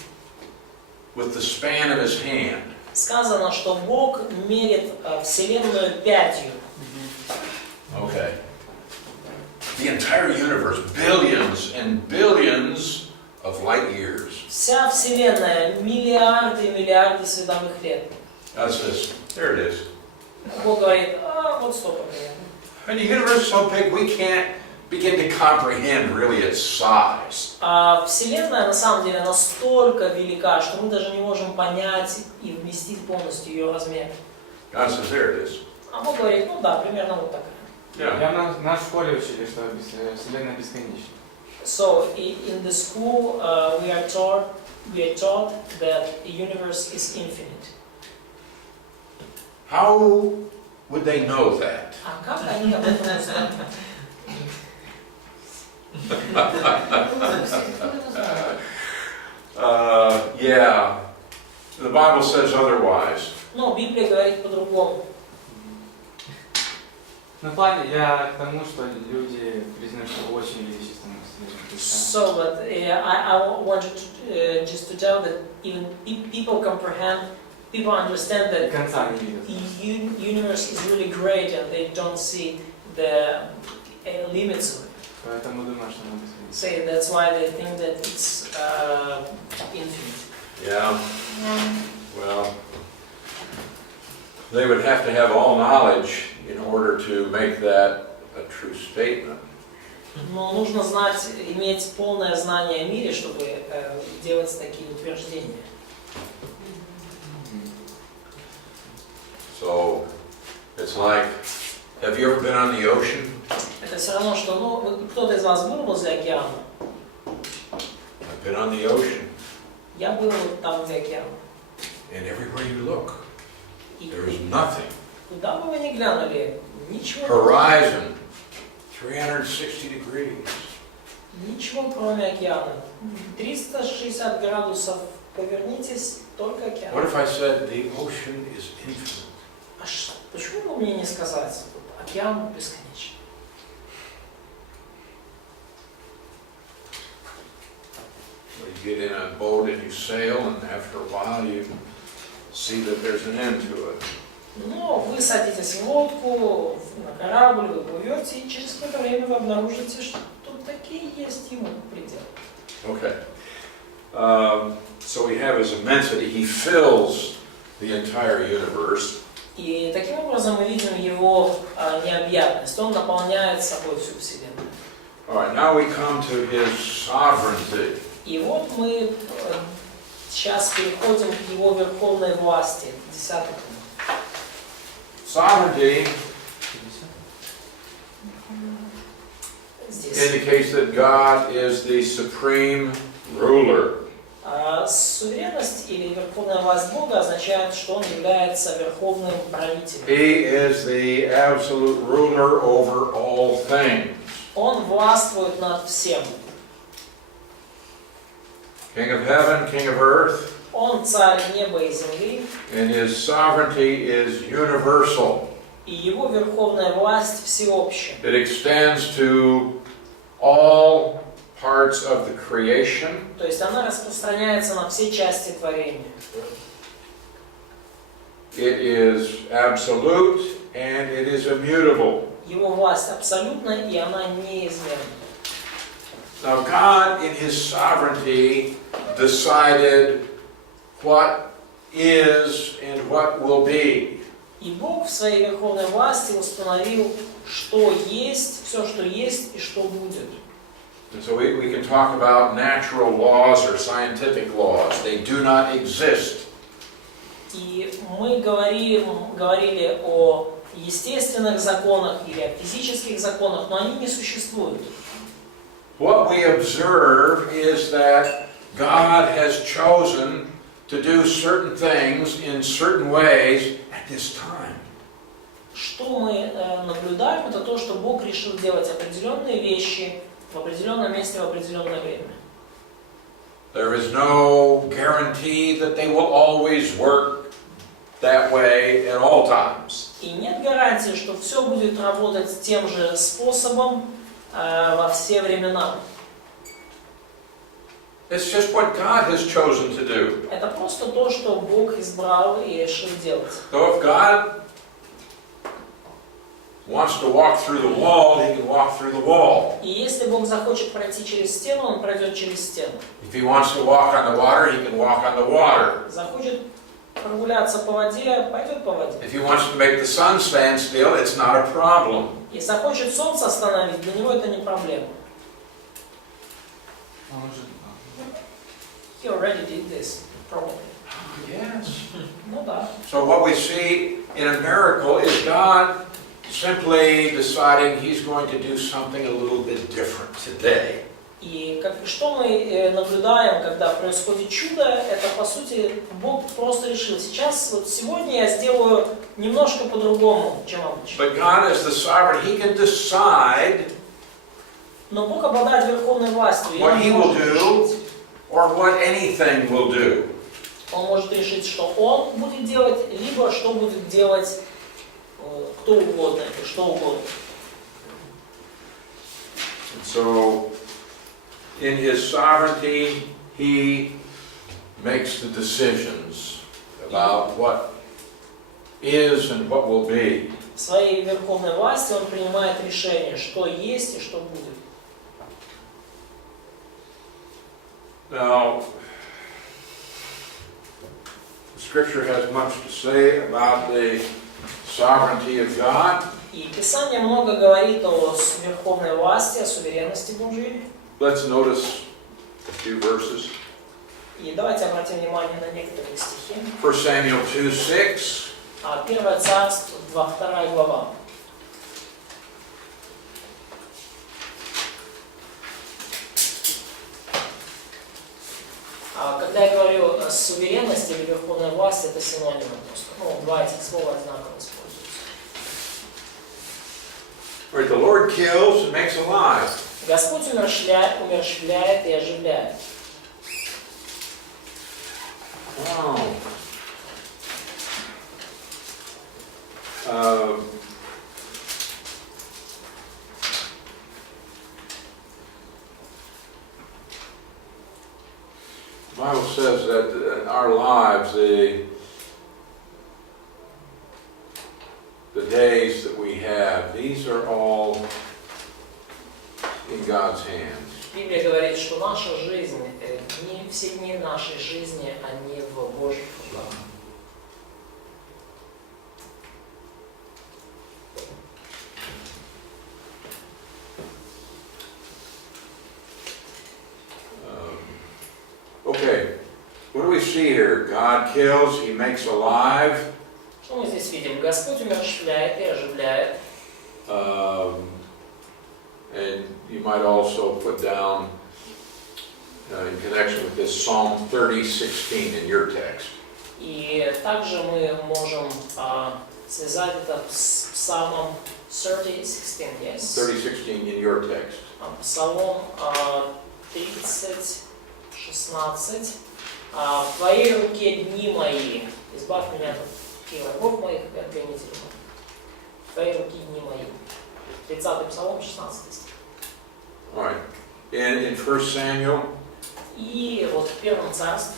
with the span of His hand. Сказано, что Бог мерит Вселенную пятью. Okay. The entire universe, billions and billions of light years. Вся Вселенная, миллиарды и миллиарды световых лет. God says, there it is. Бог говорит, вот столько примерно. And the universe is so big we can't begin to comprehend really its size. Вселенная на самом деле настолько велика, что мы даже не можем понять и вместить полностью ее размер. God says, there it is. А Бог говорит, ну да, примерно вот такая. Yeah. Я на школе учили, что Вселенная бесконечна. So in the school we are taught that the universe is infinite. How would they know that? А как они об этом узнали? Yeah, the Bible says otherwise. Но Библия говорит по-другому. Ну, в плане, я к тому, что люди признают, что очень величественным So, but I wanted to, just to tell that even people understand that конца не видят. the universe is really great and they don't see the limits of it. Поэтому думаю, что надо смотреть. Say that's why they think that it's infinite. Yeah, well, they would have to have all knowledge in order to make that a true statement. Но нужно знать, иметь полное знание о мире, чтобы делать такие утверждения. So, it's like, have you ever been on the ocean? Это все равно, что, ну, кто-то из вас был возле океана? I've been on the ocean, Я был вот там, где океан. and everywhere you look, И there is nothing. куда бы вы ни глянули, ничего, Horizon, 360 degrees. ничего кроме океана. 360 градусов повернитесь, только What океан. if I said the ocean is infinite? Почему бы мне не сказать, океан бесконечен? You get in a boat and you sail, and after a while you see that there's an end to it. Ну, вы садитесь в лодку, на корабль, вы плывете, и через какое-то время вы обнаружите, что тут такие есть ему предел. Okay. So we have his immensity. He fills the entire universe. И таким образом мы видим его необъятность. Он наполняет собой всю Вселенную. All right, now we come to his sovereignty. И вот мы сейчас переходим к его верховной власти. 10-й пункт. Sovereignty Здесь. indicates that God is the supreme ruler. Суверенность или верховная власть Бога означает, что Он является верховным правителем. He is the absolute ruler over all things. Он властвует над всем. King of heaven, king of earth, Он царь неба и земли, and his sovereignty is universal. и Его верховная власть всеобщая. It extends to all parts of the creation. То есть она распространяется на все части творения. It is absolute and it is immutable. Его власть абсолютна, и она неизменна. Now God in his sovereignty decided what is and what will be. И Бог в своей верховной власти установил, что есть, все, что есть и что будет. And so we can talk about natural laws or scientific laws. They do not exist. И мы говорили о естественных законах или о физических законах, но они не существуют. What we observe is that God has chosen to do certain things in certain ways at this time. Что мы наблюдаем, это то, что Бог решил делать определенные вещи в определенном месте в определенное время. There is no guarantee that they will always work that way at all times. И нет гарантии, что все будет работать тем же способом во все времена. It's just what God has chosen to do. Это просто то, что Бог избрал и решил делать. So if God wants to walk through the wall, he can walk through the wall. И если Бог захочет пройти через стену, Он пройдет через стену. If he wants to walk on the water, he can walk on the water. Захочет прогуляться по воде, пойдет по воде. If he wants to make the sun stand still, it's not a problem. Если захочет солнце остановить, для него это не проблема. He already did this, probably. Yes. Ну да. So what we see in a miracle is God simply deciding he's going to do something a little bit different today. И И что мы наблюдаем, когда происходит чудо, это по сути Бог просто решил, сейчас, вот сегодня я сделаю немножко по-другому, чем обычно. But God is the sovereign. He can decide Но Бог обладает верховной властью, и what Он He will может do решить. or what anything will do. Он может решить, что Он будет делать, либо что будет делать кто угодно, или что угодно. And so, in His sovereignty, He makes the decisions about what is and what will be. В своей верховной власти Он принимает решение, что есть и что будет. Now, Scripture has much to say about the sovereignty of God. И Писание много говорит о верховной власти, о суверенности Божьей. Let's notice a few verses. И давайте обратим внимание на некоторые стихи. 1 Samuel 2:6. 1 Царство, 2 глава. Когда я говорю о суверенности или верховной власти, это синонимы просто. Два этих слова одинаково используются. Right, the Lord kills and makes alive. Господь умерщвляет и оживляет. Wow. The Bible says that in our lives, the days that we have, these are all in God's hands. Библия говорит, что наша жизнь, все дни нашей жизни, они в Божьих руках. Okay, what do we see here? God kills, He makes alive. Что мы здесь видим? Господь умерщвляет и оживляет. And you might also put down, in connection with this, Psalm 30:16 in your text. И также мы можем связать это с Псалмом 30:16, yes? 30:16 in your text. Псалом 30:16. В твоей руке дни мои, избавь меня от врагов моих и от гонителей моих. В твоей руке дни мои. 30 Псалом, 16 стих. All right. And in 1 Samuel, И вот в Первом Царстве,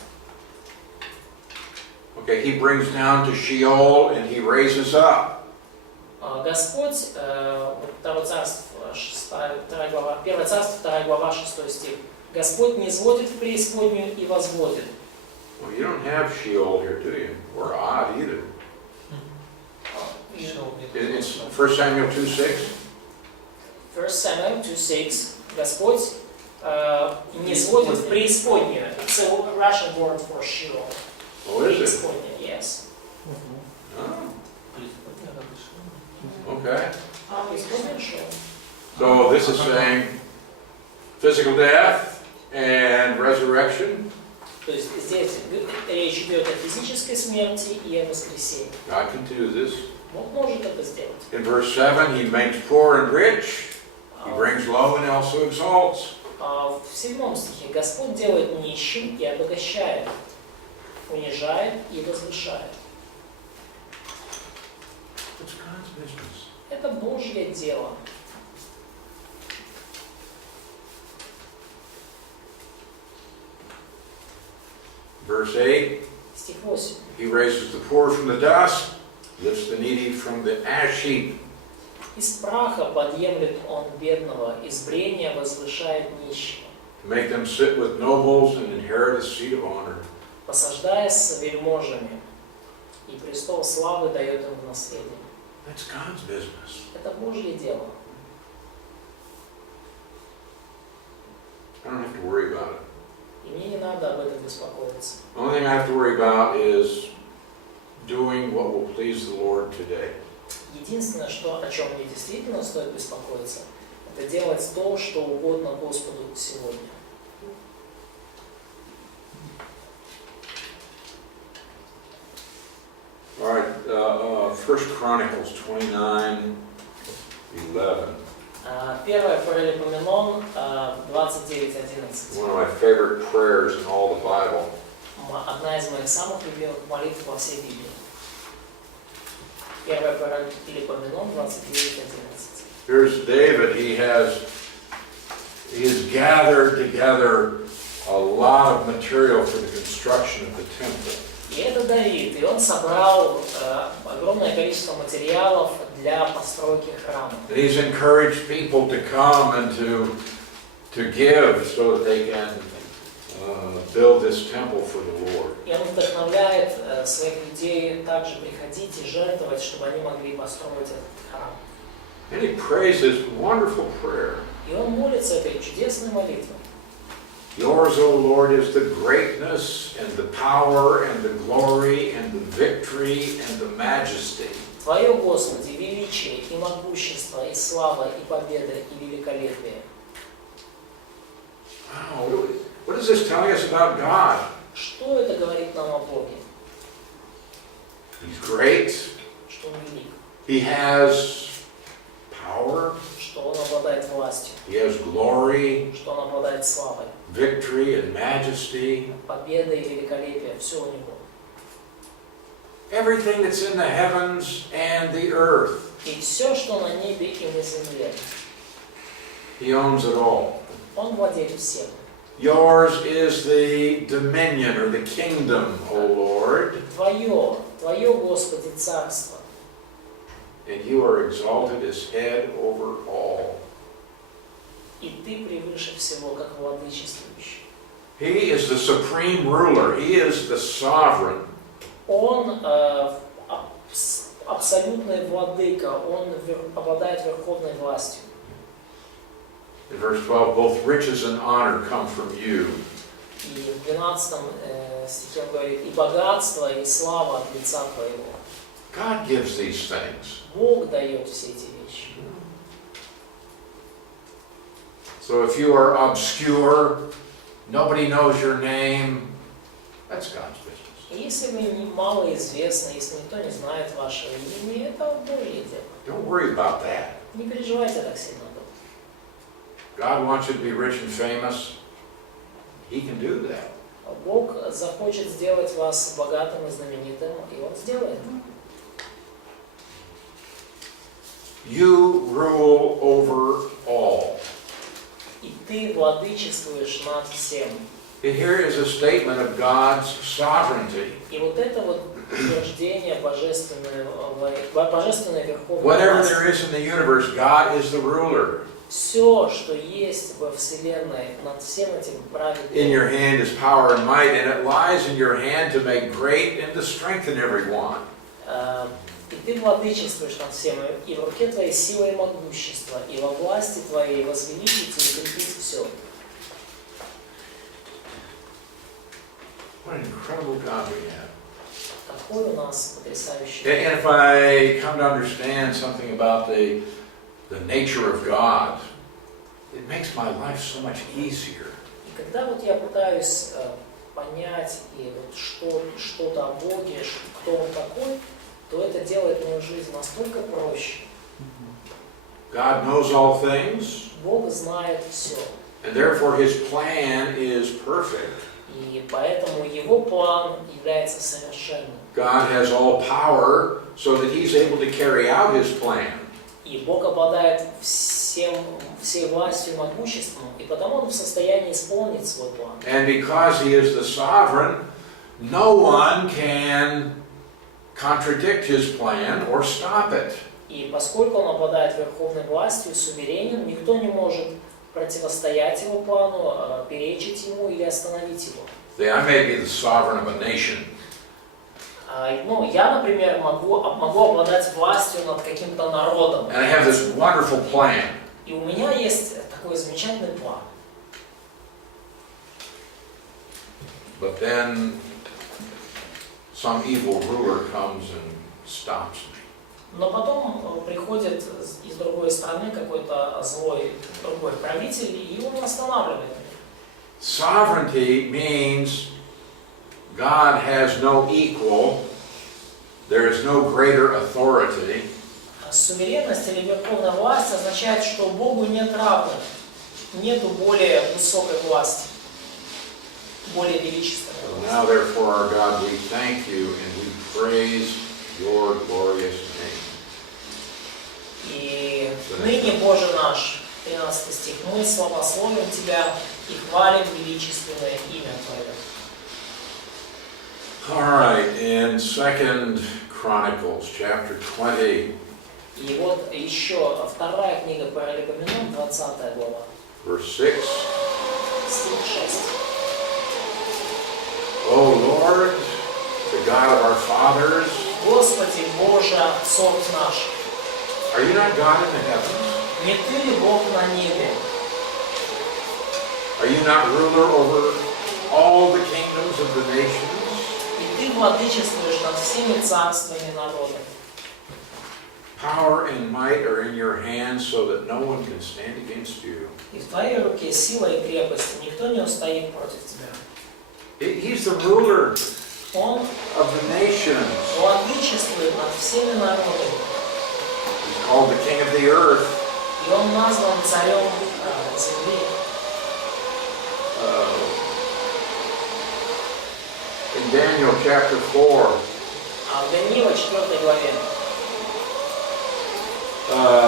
okay, He brings down to Sheol and He raises up. Господь, 2 Царство, 2 глава, 1 Царство, 2 глава, 6 стих. Господь низводит в преисподнюю и возводит. Well, you don't have Sheol here, do you? Or Ad either. It's 1 Samuel 2:6. 1 Samuel 2:6. Господь низводит в преисподнюю. It's a Russian word for Sheol. Oh, is it? Преисподняя, yes. Oh, okay. Преисподняя Sheol. So this is saying physical death and resurrection. То есть здесь речь идет о физической смерти и о воскресении. God can do this. Бог может это сделать. In verse 7, He makes poor and rich. He brings low and also exalts. В 7 стихе Господь делает нищим и обогащает, унижает и возвышает. It's God's business. Это Божье дело. Verse 8, Стих 8. He raises the poor from the dust, lifts the needy from the ash heap. Из праха подъемлет Он бедного, из брения возвышает нищего, To make them sit with nobles and inherit a seat of honor. посаждая с вельможами, и престол славы дает им в наследие. That's God's business. Это Божье дело. I don't have to worry about it. И мне не надо об этом беспокоиться. The only thing I have to worry about is doing what will please the Lord today. Единственное, о чем мне действительно стоит беспокоиться, это это делать то, что угодно Господу сегодня. All right, 1 Chronicles 29:11. Первое Паралипоменон 29:11. One of my favorite prayers in all the Bible. Одна из моих самых любимых молитв во всей Библии. Первое Паралипоменон 29:11. Here's David. He has gathered together a lot of material for the construction of the temple. И это Давид, и он собрал огромное количество материалов для постройки храма. And he's encouraged people to come and to give so that they can build this temple for the Lord. И он вдохновляет своих людей также приходить и жертвовать, чтобы они могли построить этот храм. And he prays this wonderful prayer. И он молится этой чудесной молитвой. Yours, O Lord, is the greatness and the power and the glory and the victory and the majesty. Твое, Господи, величие и могущество, и слава, и победа, и великолепие. Wow, what is this telling us about God? Что это говорит нам о Боге? He's great. Что Он велик, He has power. что Он обладает властью, He has glory, что Он обладает славой, victory, and majesty. победа и великолепие, все у Него. Everything that's in the heavens and the earth. И все, что на небе и на земле, He owns it all. Он владеет всем. Yours is the dominion or the kingdom, O Lord, Твое, Господи, царство, and you are exalted as head over all. и Ты превыше всего, как владычествующий. He is the supreme ruler. He is the sovereign. Он абсолютный владыка, Он обладает верховной властью. In verse 12, both riches and honor come from you. И в 12 стихе он говорит, и богатство, и слава от лица Твоего. God gives these things. Бог дает все эти вещи. So if you are obscure, nobody knows your name, that's God's business. И если вы малоизвестны, если никто не знает вашего имени, это Божье дело. Don't worry about that. Не переживайте так сильно об этом. God wants you to be rich and famous. He can do that. Бог захочет сделать вас богатым и знаменитым, и Он сделает. You rule over all. И ты владычествуешь над всем. And here is a statement of God's sovereignty. И вот это вот утверждение божественной верховной Whatever власти. there is in the universe, God is the ruler. Все, что есть во Вселенной, над всем этим правит In your Бог. hand is power and might, and it lies in your hand to make great and to strengthen everyone. И ты владычествуешь над всем, и в руке твоей сила и могущество, и во власти твоей возвеличить и укрепить все. What an incredible God we have. Какой у нас потрясающий. And if I come to understand something about the nature of God, it makes my life so much easier. И когда вот я пытаюсь понять и вот что-то о Боге, кто Он такой, то это делает мою жизнь настолько проще. God knows all things, Бог знает все. and therefore His plan is perfect. И поэтому Его план является совершенным. God has all power so that He's able to carry out His plan. И Бог обладает всей властью и могуществом, и потому Он в состоянии исполнить свой план. And because He is the sovereign, no one can contradict His plan or stop it. И поскольку Он обладает верховной властью, суверенен, никто не может противостоять Его плану, перечить Ему или остановить Его. I may be the sovereign of a nation, Ну, я, например, могу обладать властью над каким-то народом. and I have this wonderful plan. И у меня есть такой замечательный план. But then some evil ruler comes and stops me. Но потом приходит из другой страны какой-то злой другой правитель, и он останавливает. Sovereignty means God has no equal, there is no greater authority. Суверенность или верховная власть означает, что Богу нет равных, нету более высокой власти, более величественной власти. Now therefore, our God, we thank you and we praise your glorious name. И ныне, Боже наш, 13 стих, мы славословим Тебя и хвалим величественное имя Твое. All right, in 2 Chronicles, chapter 20, И вот еще вторая книга Паралипоменон, 20 глава, verse 6. стих 6. O Lord, the God of our fathers, Господи, Боже, Отцов наш, are you not God in the heavens? не Ты ли Бог на небе? Are you not ruler over all the kingdoms of the nations? И Ты владычествуешь над всеми царствами народа. Power and might are in your hands so that no one can stand against you. И в Твоей руке сила и крепость, никто не устоит против Тебя. He's the ruler Он of the nations. владычествует над всеми народами. He's called the King of the earth. И Он назван царем земли. In Daniel chapter 4, А в Даниила 4 главе,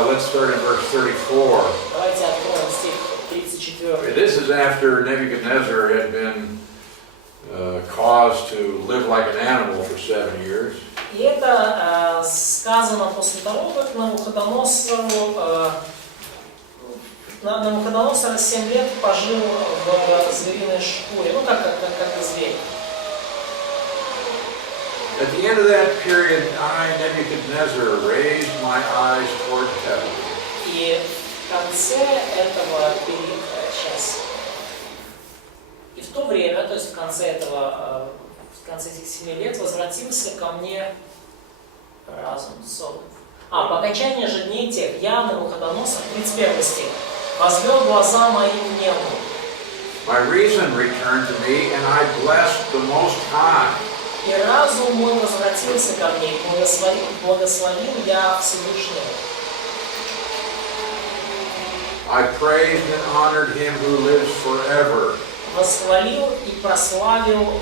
let's start in verse 34. давайте откроем стих 34. This is after Nebuchadnezzar had been caused to live like an animal for 7 years. И это сказано после того, как Навуходоносор 7 лет пожил в звериной шкуре, ну как зверь. At the end of that period, I, Nebuchadnezzar, raised my eyes toward heaven. И в конце этого периода, и в то время, то есть в конце этих 7 лет, возвратился ко мне разум, сон. По окончании же дней тех, я, Навуходоносор, 31 стих, возвел глаза мои к небу. My reason returned to me, and I blessed the Most High. И разум мой возвратился ко мне, и благословил я Всевышнего. I praised and honored him who lives forever. Восхвалил и прославил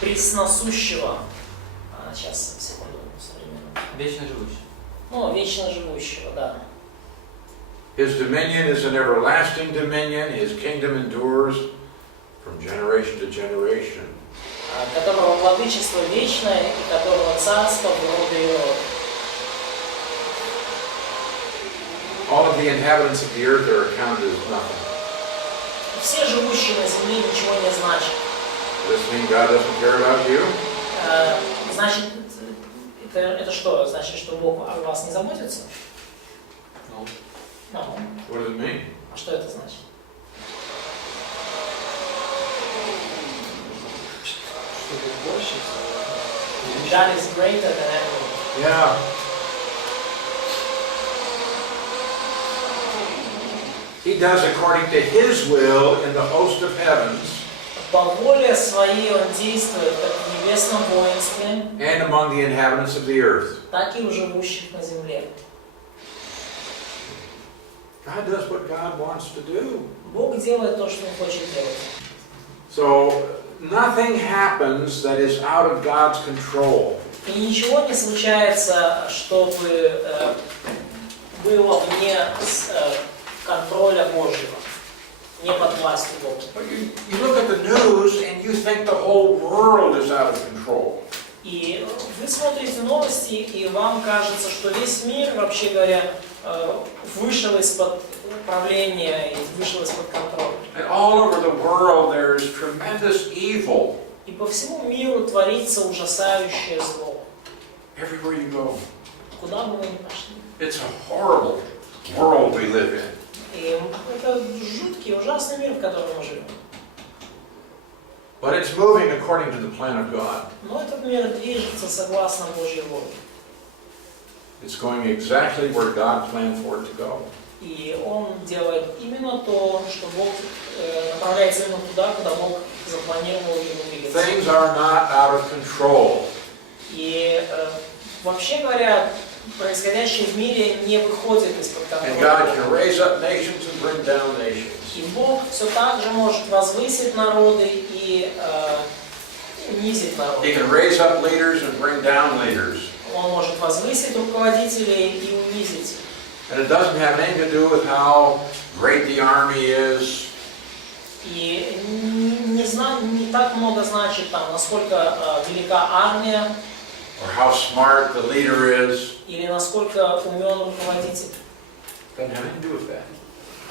пресносущего. Сейчас, секунду, современно. Вечно живущий. Вечно живущего, да. His dominion is an everlasting dominion. His kingdom endures from generation to generation. Которого владычество вечное и которого царство в роды и роды. All of the inhabitants of the earth are accounted as nothing. Все живущие на земле ничего не значат. Does this mean God doesn't care about you? Значит, это что? Значит, что Бог о вас не заботится? No. What does it mean? А что это значит? Что-то больше. God is greater than everyone. Yeah. He does according to his will in the host of heavens. По воле своей Он действует как в небесном воинстве, And among the inhabitants of the earth. так и у живущих на земле. God does what God wants to do. Бог делает то, что Он хочет делать. So nothing happens that is out of God's control. И ничего не случается, чтобы было вне контроля Божьего, не под властью Бога. But you look at the news and you think the whole world is out of control. И вы смотрите новости, и вам кажется, что весь мир, вообще говоря, вышел из-под управления и вышел из-под контроля. And all over the world there's tremendous evil. И по всему миру творится ужасающее зло. Everywhere you go. Куда бы вы ни пошли. It's a horrible world we live in. И это жуткий, ужасный мир, в котором мы живем. But it's moving according to the plan of God. Но этот мир движется согласно Божьей воле. It's going exactly where God planned for it to go. И он делает именно то, что Бог направляется именно туда, куда Бог запланировал ему двигаться. Things are not out of control. И вообще говоря, происходящее в мире не выходит из-под And God контроля. can raise up nations and bring down nations. И Бог все так же может возвысить народы и унизить He народы. can raise up leaders and bring down leaders. Он может возвысить руководителей и унизить. And it doesn't have anything to do with how great the army is, И не так много значит, там, насколько велика армия, or how smart the leader is. или насколько умен руководитель. Doesn't have anything to do with that.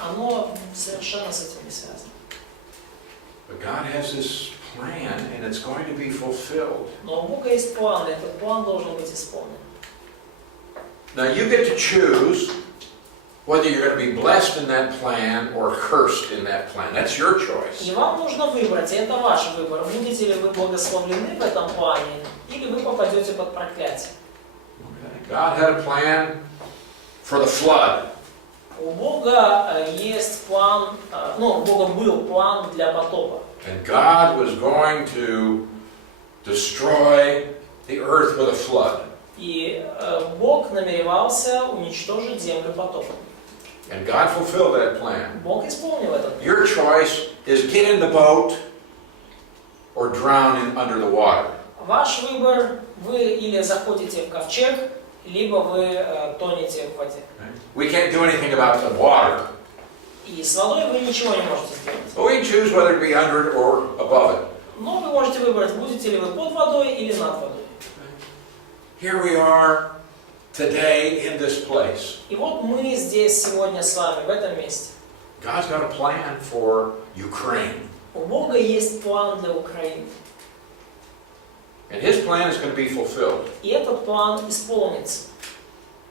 Оно совершенно с этим не связано. But God has this plan, and it's going to be fulfilled. Но у Бога есть план, и этот план должен быть исполнен. Now you get to choose whether you're going to be blessed in that plan or cursed in that plan. That's your choice. И вам нужно выбрать, и это ваш выбор, будете ли вы благословлены в этом плане, или вы попадете под проклятие. Okay. God had a plan for the flood. У Бога есть план, у Бога был план для потопа. And God was going to destroy the earth with a flood. И Бог намеревался уничтожить землю потопом. And God fulfilled that plan. Бог исполнил этот план. Your choice is get in the boat or drown under the water. Ваш выбор, вы или заходите в ковчег, либо вы тонете в воде. We can't do anything about the water. И с водой вы ничего не можете сделать. But we can choose whether to be under it or above it. Но вы можете выбрать, будете ли вы под водой или над водой. Here we are today in this place. И вот мы здесь сегодня с вами, в этом месте. God's got a plan for Ukraine. У Бога есть план для Украины. And His plan is going to be fulfilled. И этот план исполнится.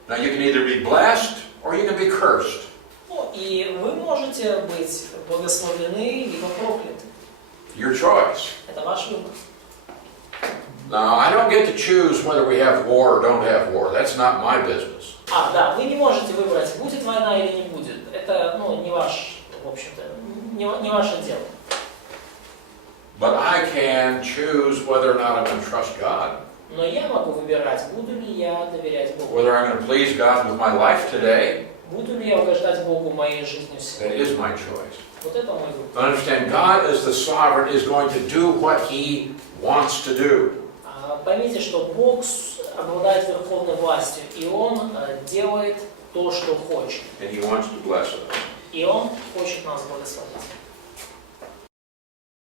Now you can either be blessed or you can be cursed. Ну, и вы можете быть благословлены, либо прокляты. Your choice. Это ваш выбор. Now I don't get to choose whether we have war or don't have war. That's not my business. Да, вы не можете выбрать, будет война или не будет. Это, не ваш, в общем-то, не ваше дело. But I can choose whether or not I'm going to trust God. Но я могу выбирать, буду ли я доверять Богу. Whether I'm going to please God with my life today. Буду ли я угождать Богу моей жизнью That сегодня. is my choice. Вот это мой выбор. But understand, God as the sovereign is going to do what He wants to do. Поймите, что Бог обладает верховной властью, и Он делает то, что хочет. And He wants to bless us. И Он хочет нас благословить.